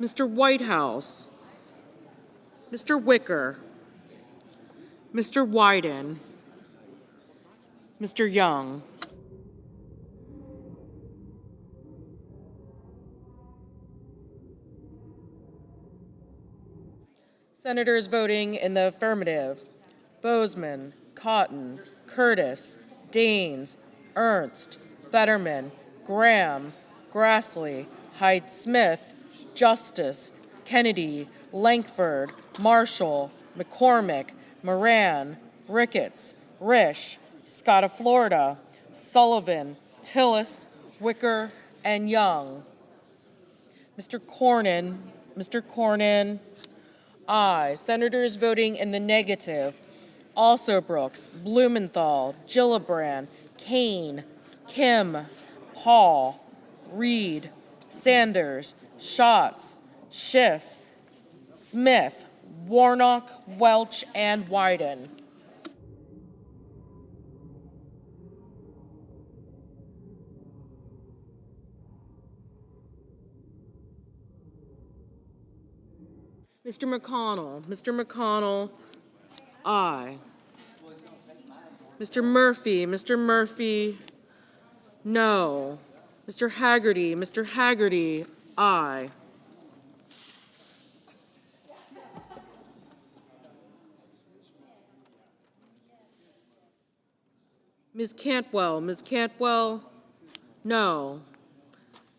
Mr. Whitehouse, Mr. Wicker, Mr. Wyden, Mr. Young. Senators voting in the affirmative: Bozeman, Cotton, Curtis, Daines, Ernst, Fetterman, Graham, Grassley, Hyde-Smith, Justice, Kennedy, Lankford, Marshall, McCormick, Moran, Ricketts, Risch, Scott of Florida, Sullivan, Tillis, Wicker, and Young. Mr. Cornyn, aye. Senators voting in the negative: Also Brooks, Blumenthal, Gillibrand, Kane, Kim, Paul, Reed, Sanders, Schatz, Schiff, Smith, Warnock, Welch, and Wyden. Mr. McConnell, aye. Mr. Murphy, no. Mr. Haggerty, aye. Ms. Cantwell, no.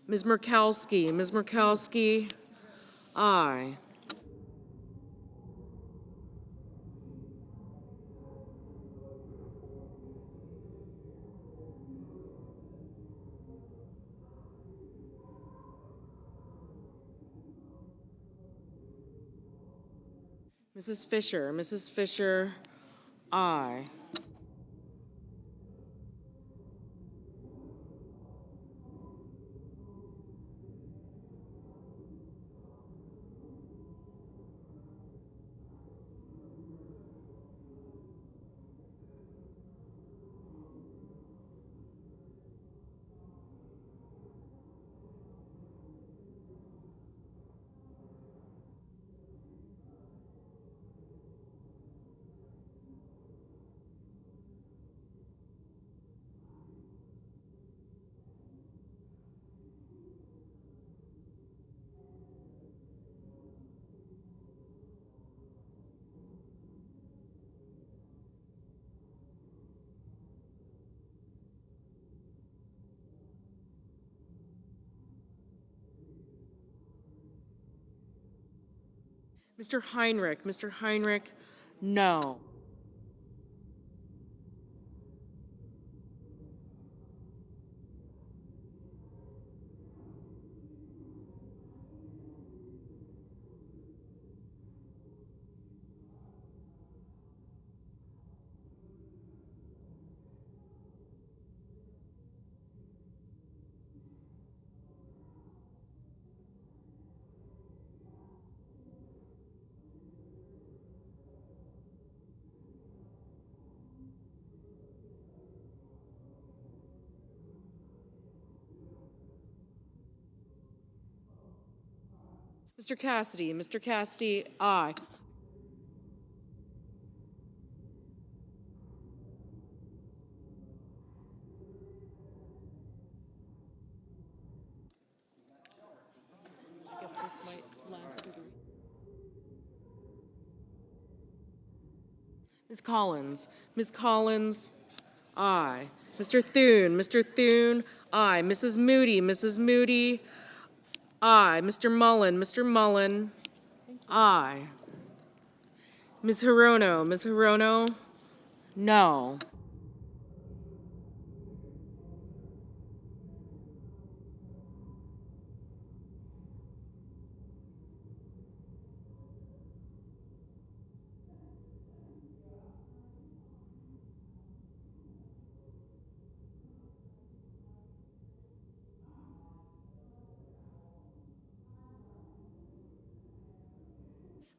Ms. Murkowski, aye. Mrs. Fisher, aye. Mr. Heinrich, no. Mr. Cassidy, aye. I guess this might last through the week. Ms. Collins, aye. Mr. Thune, aye. Mrs. Moody, aye. Mr. Mullen, aye. Ms. Hirono, no.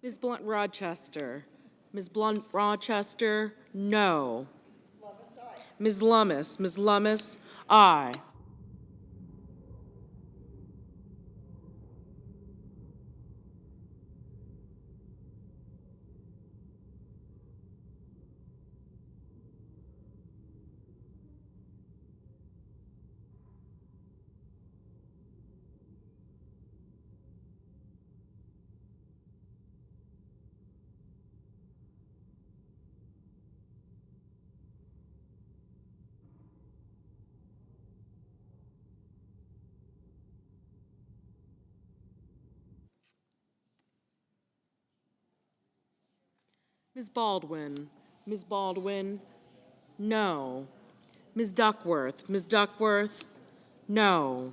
Ms. Blunt Rochester, no. Ms. Lummis, aye. Ms. Baldwin, no. Ms. Duckworth, no.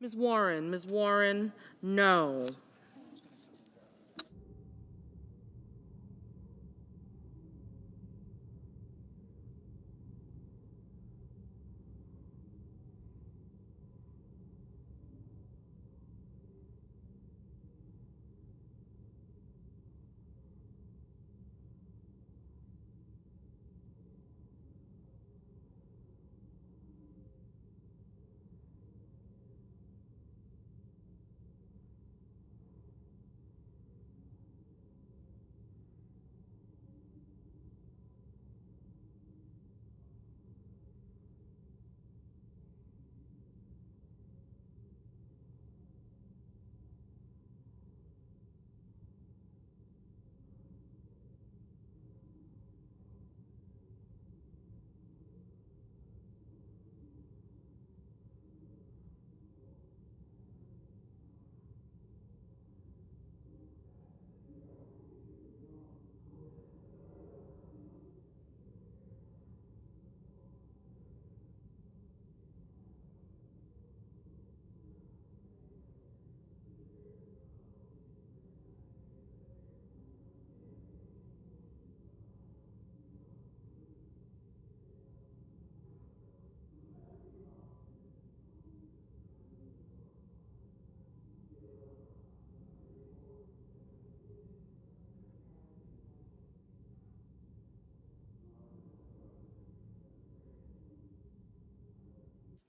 Ms. Warren, no.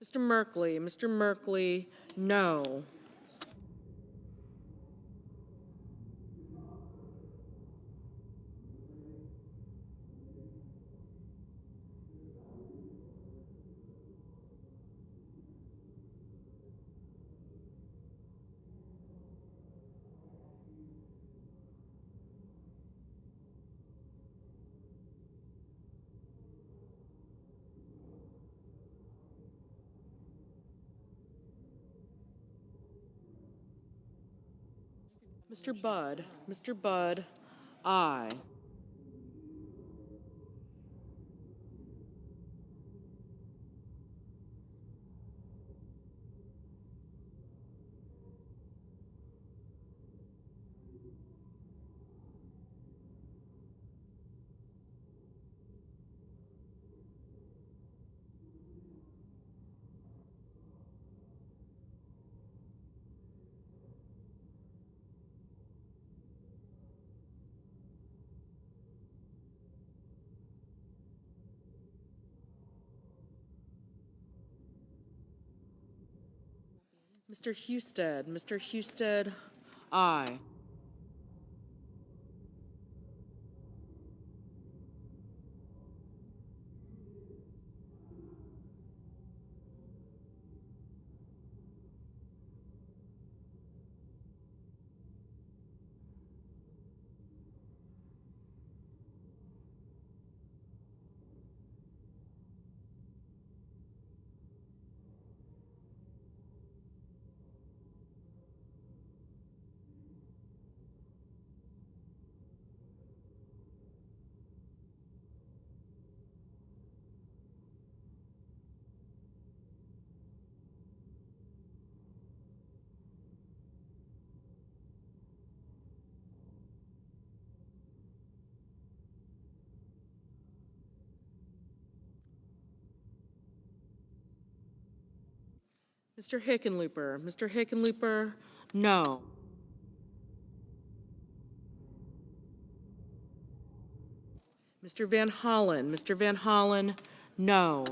Mr. Merkley, no. Mr. Budd, aye. Mr. Husted, aye. Mr. Hickenlooper, no. Mr. Van Hollen, no.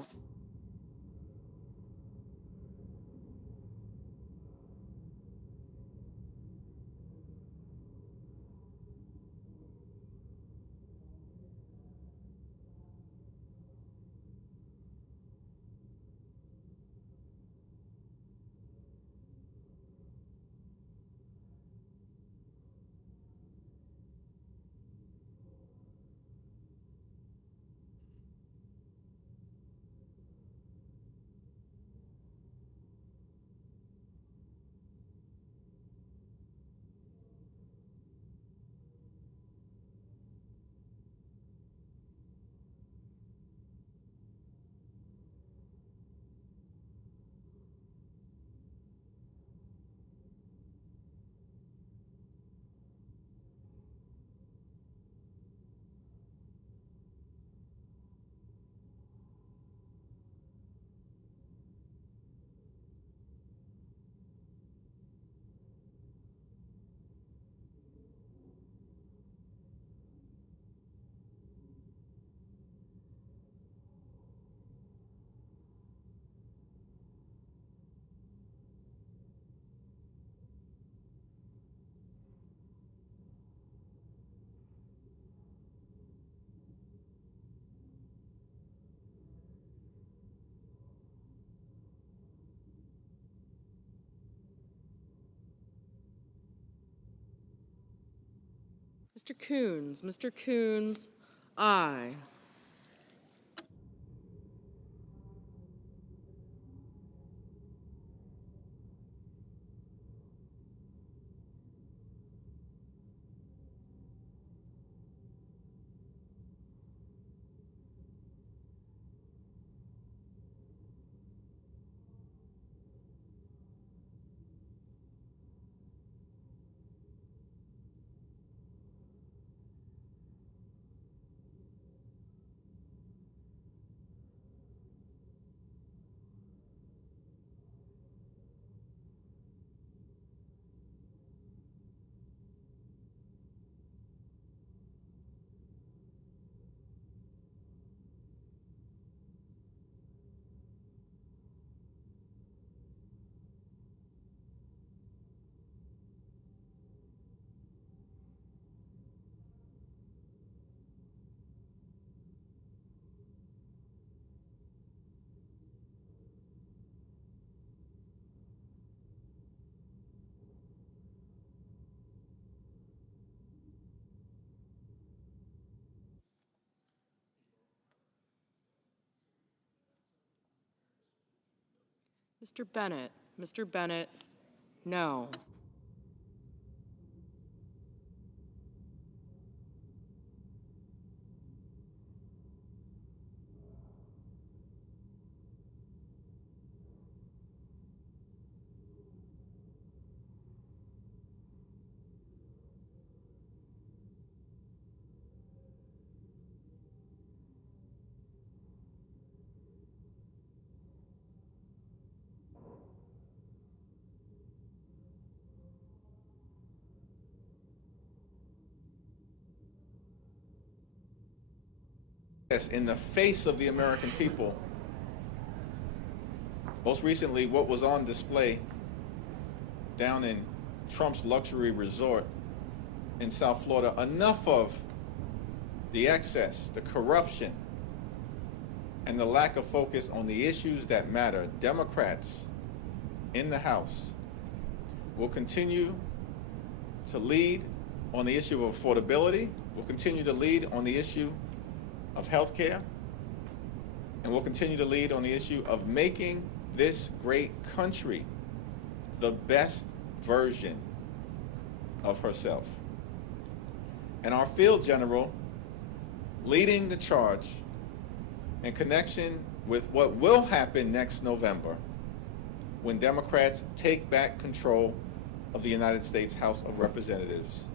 Mr. Coons, aye. Mr. Bennett. Mr. Bennett, no. In the face of the American people. Most recently, what was on display down in Trump's luxury resort in South Florida, enough of the excess, the corruption, and the lack of focus on the issues that matter. Democrats in the House will continue to lead on the issue of affordability, will continue to lead on the issue of health care, and will continue to lead on the issue of making this great country the best version of herself. And our field general leading the charge in connection with what will happen next November when Democrats take back control of the United States House of Representatives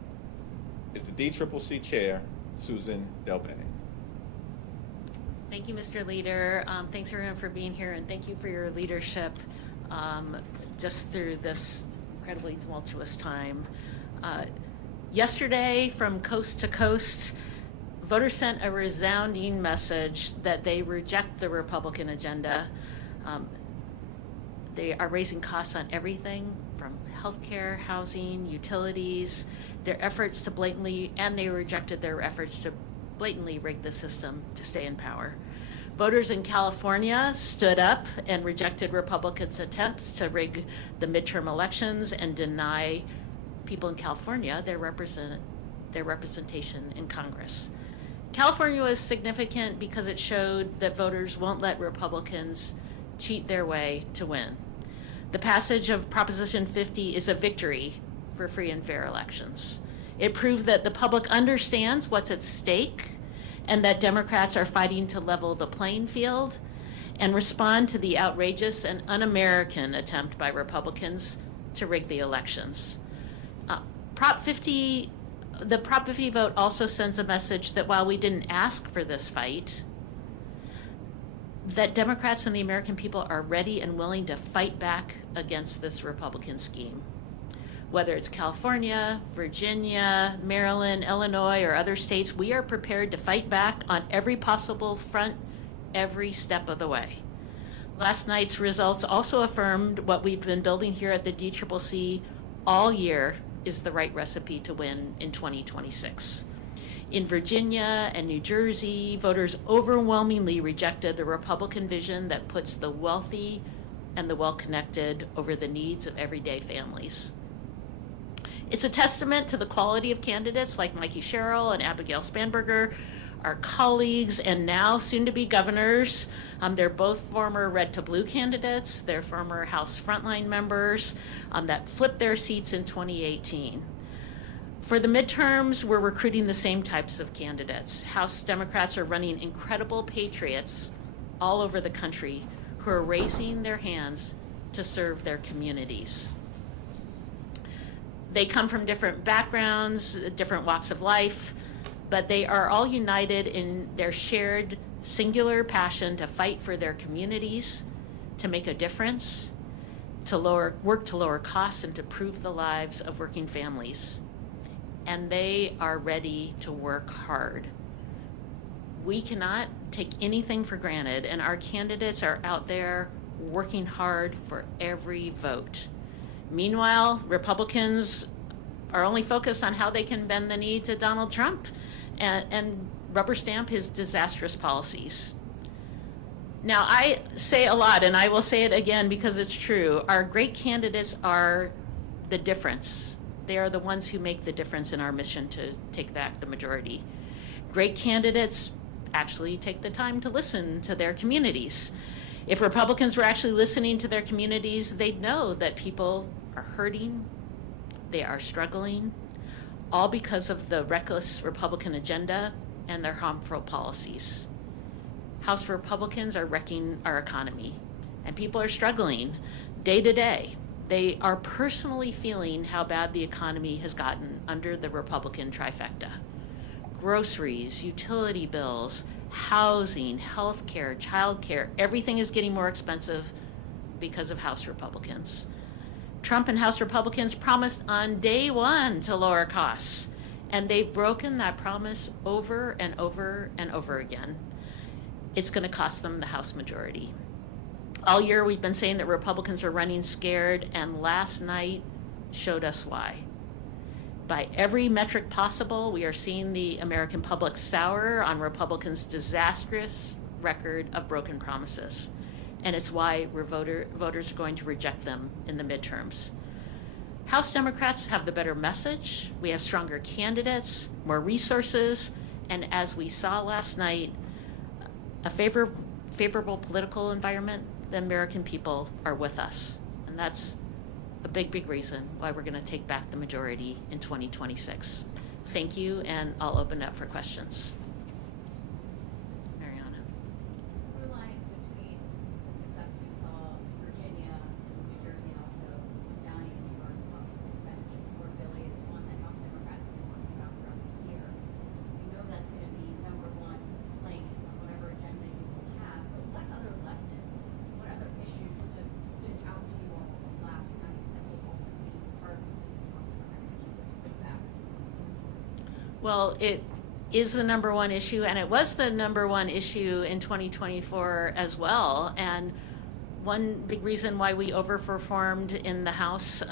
is the DCCC Chair, Susan DelBene. Thank you, Mr. Leader. Thanks everyone for being here, and thank you for your leadership just through this incredibly tumultuous time. Yesterday, from coast to coast, voters sent a resounding message that they reject the Republican agenda. They are raising costs on everything from healthcare, housing, utilities, their efforts to blatantly, and they rejected their efforts to blatantly rig the system to stay in power. Voters in California stood up and rejected Republicans' attempts to rig the midterm elections and deny people in California their representation in Congress. California was significant because it showed that voters won't let Republicans cheat their way to win. The passage of Proposition 50 is a victory for free and fair elections. It proved that the public understands what's at stake and that Democrats are fighting to level the playing field and respond to the outrageous and un-American attempt by Republicans to rig the elections. The Prop 50 vote also sends a message that while we didn't ask for this fight, that Democrats and the American people are ready and willing to fight back against this Republican scheme. Whether it's California, Virginia, Maryland, Illinois, or other states, we are prepared to fight back on every possible front, every step of the way. Last night's results also affirmed what we've been building here at the DCCC all year is the right recipe to win in 2026. In Virginia and New Jersey, voters overwhelmingly rejected the Republican vision that puts the wealthy and the well-connected over the needs of everyday families. It's a testament to the quality of candidates like Mikey Sherrill and Abigail Spanberger, our colleagues and now soon-to-be governors. They're both former red to blue candidates. They're former House frontline members that flipped their seats in 2018. For the midterms, we're recruiting the same types of candidates. House Democrats are running incredible patriots all over the country who are raising their hands to serve their communities. They come from different backgrounds, different walks of life, but they are all united in their shared singular passion to fight for their communities, to make a difference, to work to lower costs and to improve the lives of working families. And they are ready to work hard. We cannot take anything for granted, and our candidates are out there working hard for every vote. Meanwhile, Republicans are only focused on how they can bend the knee to Donald Trump and rubber stamp his disastrous policies. Now, I say a lot, and I will say it again because it's true. Our great candidates are the difference. They are the ones who make the difference in our mission to take back the majority. Great candidates actually take the time to listen to their communities. If Republicans were actually listening to their communities, they'd know that people are hurting, they are struggling, all because of the reckless Republican agenda and their harmful policies. House Republicans are wrecking our economy, and people are struggling day to day. They are personally feeling how bad the economy has gotten under the Republican trifecta. Groceries, utility bills, housing, health care, child care, everything is getting more expensive because of House Republicans. Trump and House Republicans promised on day one to lower costs, and they've broken that promise over and over and over again. It's going to cost them the House majority. All year we've been saying that Republicans are running scared, and last night showed us why. By every metric possible, we are seeing the American public sour on Republicans' disastrous record of broken promises. And it's why voters are going to reject them in the midterms. House Democrats have the better message. We have stronger candidates, more resources, and as we saw last night, a favorable political environment. The American people are with us. And that's a big, big reason why we're going to take back the majority in 2026. Thank you, and I'll open it up for questions. Mariana. Through line between the success we saw in Virginia and New Jersey and also down even in Arkansas, messaging affordability is one that House Democrats have been talking about throughout the year. We know that's going to be number one plank on whatever agenda you will have, but what other lessons, what other issues stood out to you all last night that will also be part of this House Democratic agenda to bring back? Well, it is the number one issue, and it was the number one issue in 2024 as well. And one big reason why we overperformed in the House,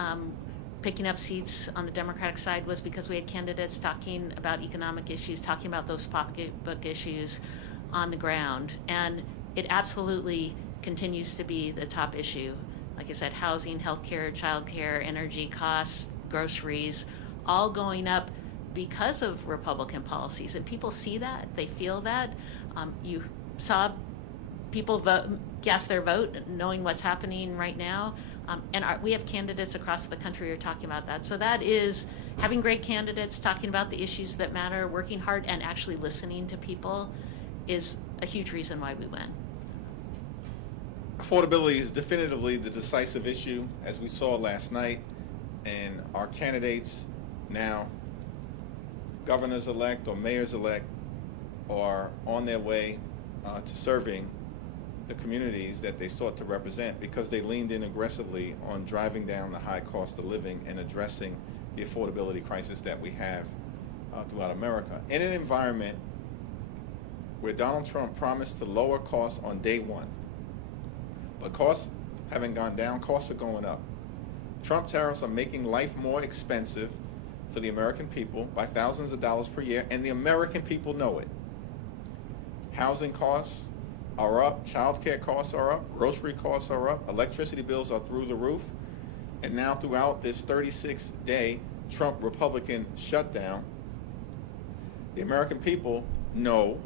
picking up seats on the Democratic side, was because we had candidates talking about economic issues, talking about those pocketbook issues on the ground. And it absolutely continues to be the top issue. Like I said, housing, healthcare, childcare, energy costs, groceries, all going up because of Republican policies. And people see that, they feel that. You saw people cast their vote knowing what's happening right now. We have candidates across the country who are talking about that. So that is having great candidates talking about the issues that matter, working hard, and actually listening to people is a huge reason why we win. Affordability is definitively the decisive issue, as we saw last night, and our candidates now, governors-elect or mayors-elect, are on their way to serving the communities that they sought to represent, because they leaned in aggressively on driving down the high cost of living and addressing the affordability crisis that we have throughout America. In an environment where Donald Trump promised to lower costs on day one, but costs haven't gone down, costs are going up. Trump tariffs are making life more expensive for the American people by thousands of dollars per year, and the American people know it. Housing costs are up, child care costs are up, grocery costs are up, electricity bills are through the roof, and now throughout this 36-day Trump Republican shutdown, the American people know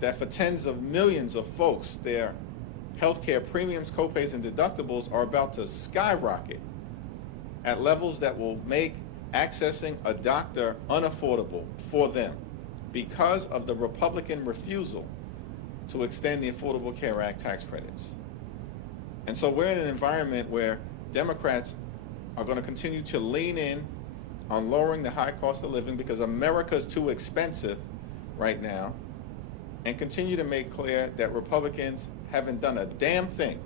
that for tens of millions of folks, their healthcare premiums, copays, and deductibles are about to skyrocket at levels that will make accessing a doctor unaffordable for them because of the Republican refusal to extend the Affordable Care Act tax credits. And so we're in an environment where Democrats are going to continue to lean in on lowering the high cost of living because America's too expensive right now, and continue to make clear that Republicans haven't done a damn thing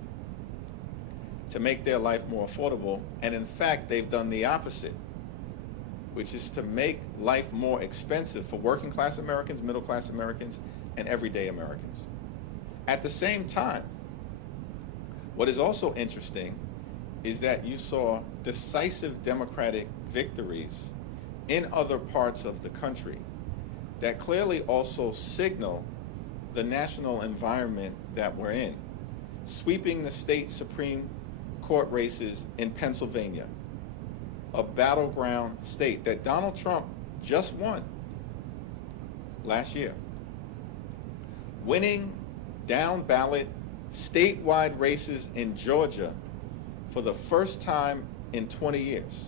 to make their life more affordable, and in fact, they've done the opposite, which is to make life more expensive for working class Americans, middle class Americans, and everyday Americans. At the same time, what is also interesting is that you saw decisive Democratic victories in other parts of the country that clearly also signal the national environment that we're in. Sweeping the state Supreme Court races in Pennsylvania, a battleground state that Donald Trump just won last year. Winning down ballot statewide races in Georgia for the first time in 20 years.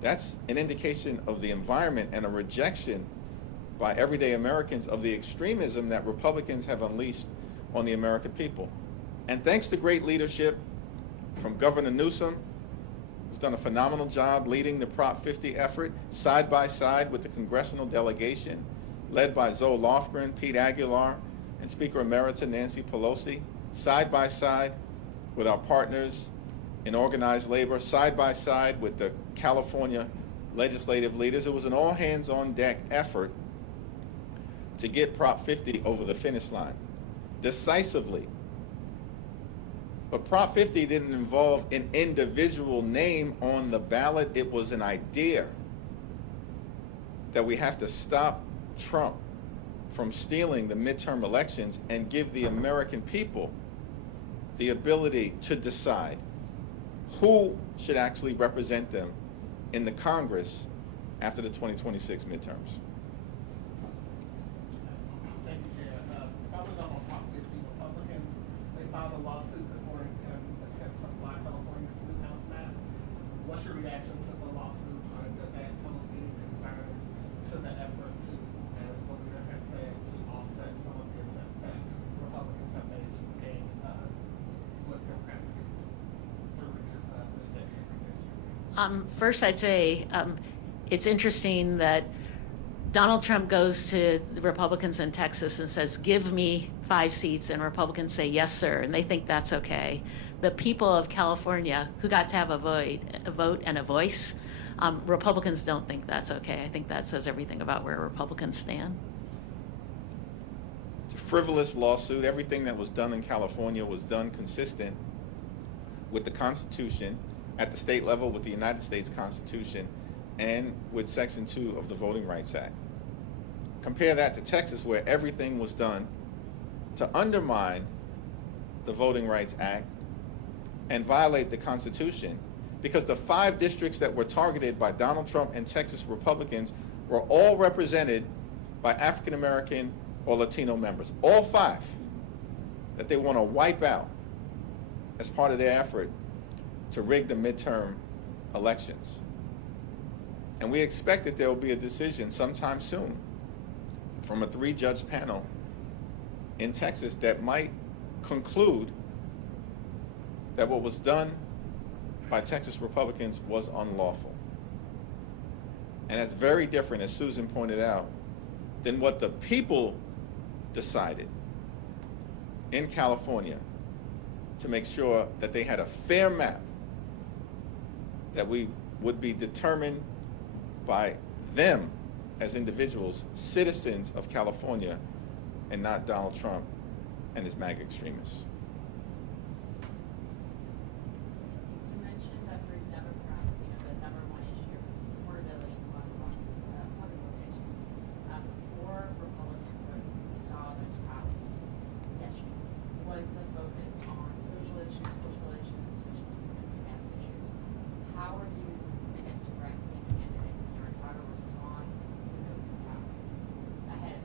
That's an indication of the environment and a rejection by everyday Americans of the extremism that Republicans have unleashed on the American people. And thanks to great leadership from Governor Newsom, who's done a phenomenal job leading the Prop 50 effort side by side with the congressional delegation led by Zoe Lofgren, Pete Aguilar, and Speaker Emerita Nancy Pelosi, side by side with our partners in organized labor, side by side with the California legislative leaders. It was an all-hands-on-deck effort to get Prop 50 over the finish line decisively. But Prop 50 didn't involve an individual name on the ballot. It was an idea that we have to stop Trump from stealing the midterm elections and give the American people the ability to decide who should actually represent them in the Congress after the 2026 midterms. Thank you, Chair. Following up on Prop 50, Republicans, they filed a lawsuit this morning in an attempt to block California food house maps. What's your reaction to the lawsuit? Does that pose any concerns to the effort to, as the leader has said, to offset some of the attempts that Republicans have made to gain with Democratic seats through this decade? First, I'd say it's interesting that Donald Trump goes to the Republicans in Texas and says, give me 5 seats, and Republicans say, yes, sir, and they think that's okay. The people of California, who got to have a vote and a voice, Republicans don't think that's okay. I think that says everything about where Republicans stand. It's a frivolous lawsuit. Everything that was done in California was done consistent with the Constitution at the state level, with the United States Constitution, and with Section 2 of the Voting Rights Act. Compare that to Texas, where everything was done to undermine the Voting Rights Act and violate the Constitution, because the 5 districts that were targeted by Donald Trump and Texas Republicans were all represented by African American or Latino members. All 5 that they want to wipe out as part of their effort to rig the midterm elections. And we expect that there will be a decision sometime soon from a 3-judge panel in Texas that might conclude that what was done by Texas Republicans was unlawful. And that's very different, as Susan pointed out, than what the people decided in California to make sure that they had a fair map that we would be determined by them as individuals, citizens of California, and not Donald Trump and his MAGA extremists. You mentioned that for Democrats, the number one issue is affordability in public locations. For Republicans, what we saw this past yesterday was the focus on social issues, cultural issues, such as trans issues. How are you, directing candidates here and how to respond to those attacks ahead?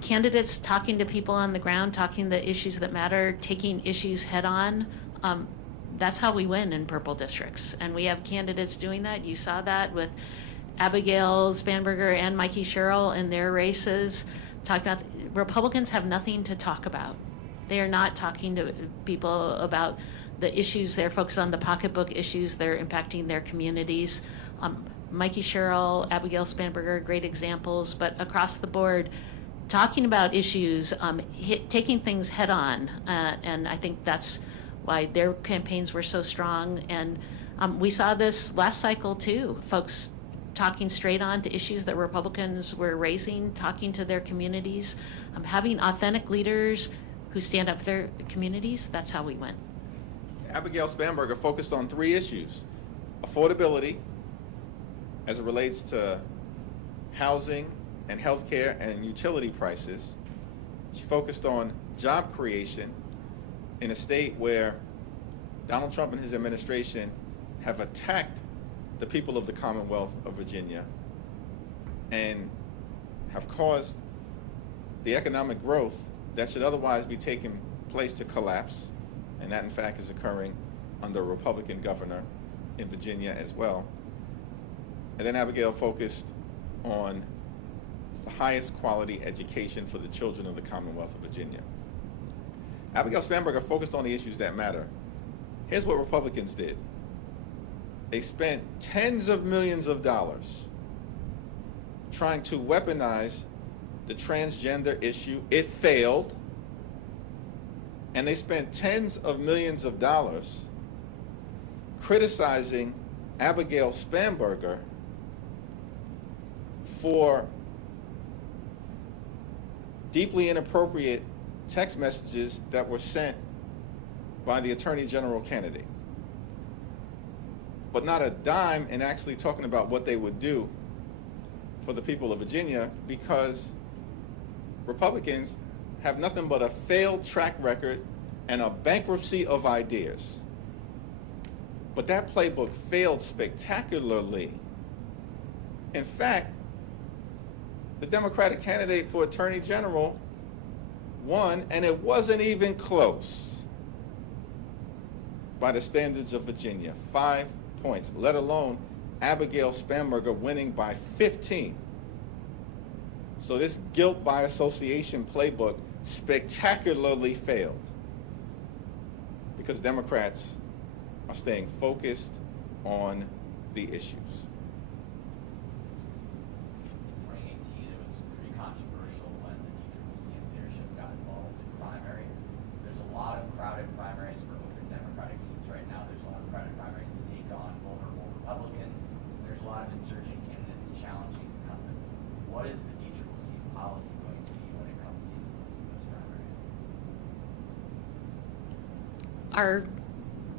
Candidates talking to people on the ground, talking the issues that matter, taking issues head on, that's how we win in purple districts. And we have candidates doing that. You saw that with Abigail Spanberger and Mikey Sherrill in their races. Republicans have nothing to talk about. They are not talking to people about the issues. They're focused on the pocketbook issues. They're impacting their communities. Mikey Sherrill, Abigail Spanberger, great examples, but across the board, talking about issues, taking things head on, and I think that's why their campaigns were so strong. And we saw this last cycle too, folks talking straight on to issues that Republicans were raising, talking to their communities, having authentic leaders who stand up for their communities. That's how we win. Abigail Spanberger focused on 3 issues: affordability, as it relates to housing and healthcare and utility prices. She focused on job creation in a state where Donald Trump and his administration have attacked the people of the Commonwealth of Virginia and have caused the economic growth that should otherwise be taking place to collapse, and that in fact is occurring under a Republican governor in Virginia as well. And then Abigail focused on the highest quality education for the children of the Commonwealth of Virginia. Abigail Spanberger focused on the issues that matter. Here's what Republicans did. They spent tens of millions of dollars trying to weaponize the transgender issue. It failed. And they spent tens of millions of dollars criticizing Abigail Spanberger for deeply inappropriate text messages that were sent by the Attorney General candidate, but not a dime in actually talking about what they would do for the people of Virginia, because Republicans have nothing but a failed track record and a bankruptcy of ideas. But that playbook failed spectacularly. In fact, the Democratic candidate for Attorney General won, and it wasn't even close by the standards of Virginia, 5 points, let alone Abigail Spanberger winning by 15. So this guilt by association playbook spectacularly failed because Democrats are staying focused on the issues. In 2018, it was pretty controversial when the WDCA leadership got involved in primaries. There's a lot of crowded primaries for open Democratic seats right now. There's a lot of crowded primaries to take on vulnerable Republicans. There's a lot of insurgent candidates challenging incumbents. What is the WDCA's policy going to be when it comes to influencing those primaries? Our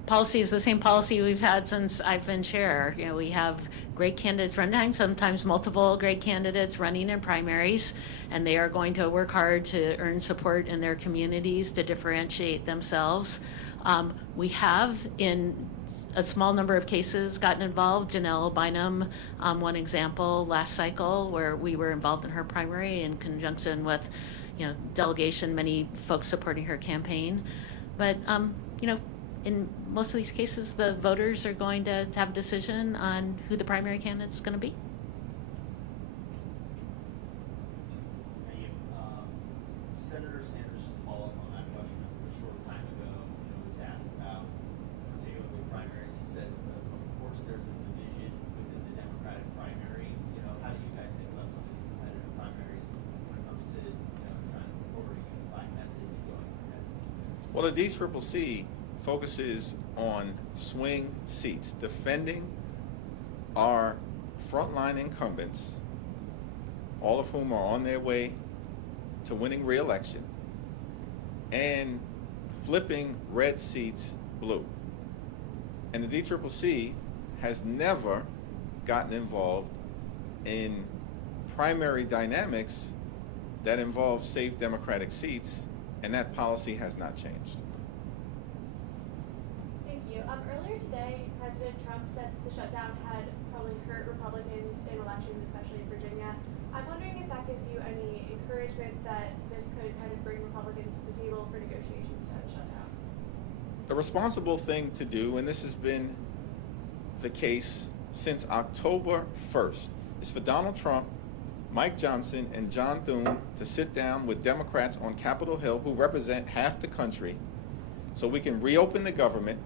policy is the same policy we've had since I've been chair. You know, we have great candidates running, sometimes multiple great candidates running in primaries, and they are going to work hard to earn support in their communities to differentiate themselves. We have, in a small number of cases, gotten involved. Janelle Bynum, one example, last cycle, where we were involved in her primary in conjunction with, delegation, many folks supporting her campaign. But, in most of these cases, the voters are going to have a decision on who the primary candidate is going to be. Senator Sanders just followed up on that question a short time ago. Was asked about particularly primaries. He said, of course, there's a division within the Democratic primary. How do you guys think about some of these competitive primaries when it comes to trying to put forward a unified message going ahead? Well, the DCCC focuses on swing seats, defending our frontline incumbents, all of whom are on their way to winning re-election, and flipping red seats blue. And the DCCC has never gotten involved in primary dynamics that involve safe Democratic seats, and that policy has not changed. Earlier today, President Trump said the shutdown had probably hurt Republicans in elections, especially in Virginia. I'm wondering if that gives you any encouragement that this could kind of bring Republicans to the table for negotiations to end shutdown. The responsible thing to do, and this has been the case since October 1st, is for Donald Trump, Mike Johnson, and John Thune to sit down with Democrats on Capitol Hill who represent half the country so we can reopen the government,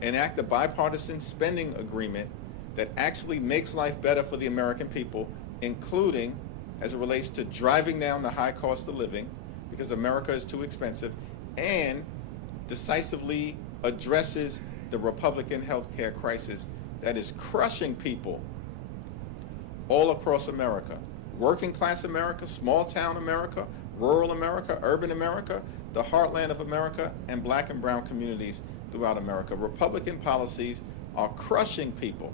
enact a bipartisan spending agreement that actually makes life better for the American people, including as it relates to driving down the high cost of living because America is too expensive, and decisively addresses the Republican health care crisis that is crushing people all across America. Working class America, small town America, rural America, urban America, the heartland of America, and black and brown communities throughout America. Republican policies are crushing people,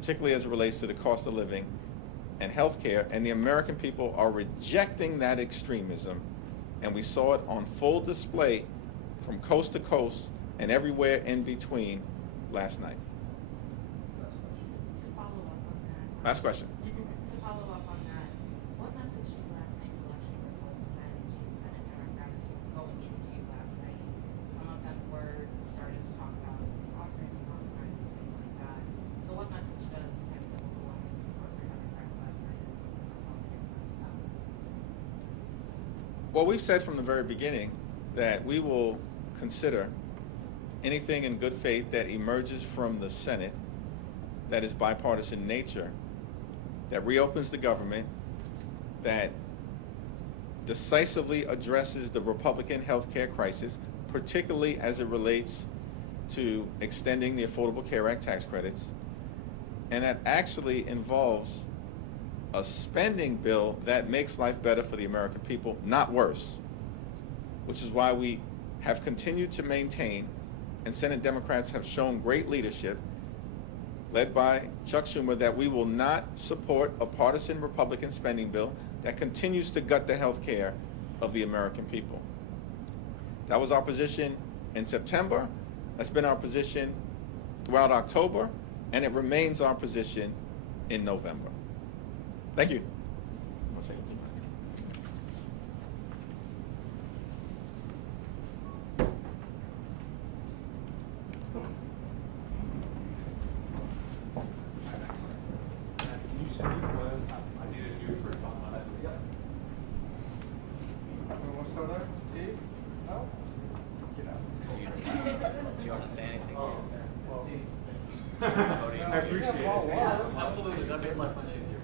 particularly as it relates to the cost of living and health care, and the American people are rejecting that extremism, and we saw it on full display from coast to coast and everywhere in between last night. Last question. To follow up on Well, we've said from the very beginning that we will consider anything in good faith that emerges from the Senate that is bipartisan in nature, that reopens the government, that decisively addresses the Republican health care crisis, particularly as it relates to extending the Affordable Care Act tax credits, and that actually involves a spending bill that makes life better for the American people, not worse, which is why we have continued to maintain, and Senate Democrats have shown great leadership, led by Chuck Schumer, that we will not support a partisan Republican spending bill that continues to gut the health care of the American people. That was our position in September. That's been our position throughout October, and it remains our position in November. Thank you. Do you want to say anything? I appreciate it. Absolutely, that made life much easier.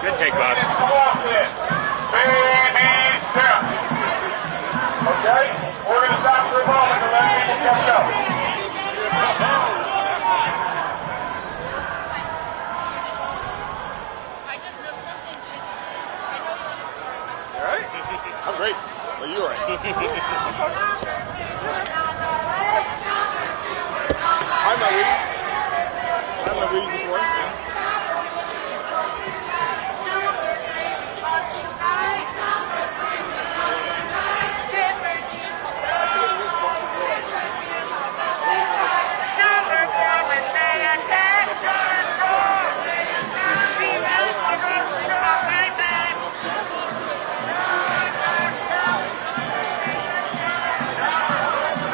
Good take, boss. Baby steps. Okay? We're going to stop for a moment and let people catch up. You alright? I'm great. Are you alright? Hi, my ladies. Hi, my ladies this morning.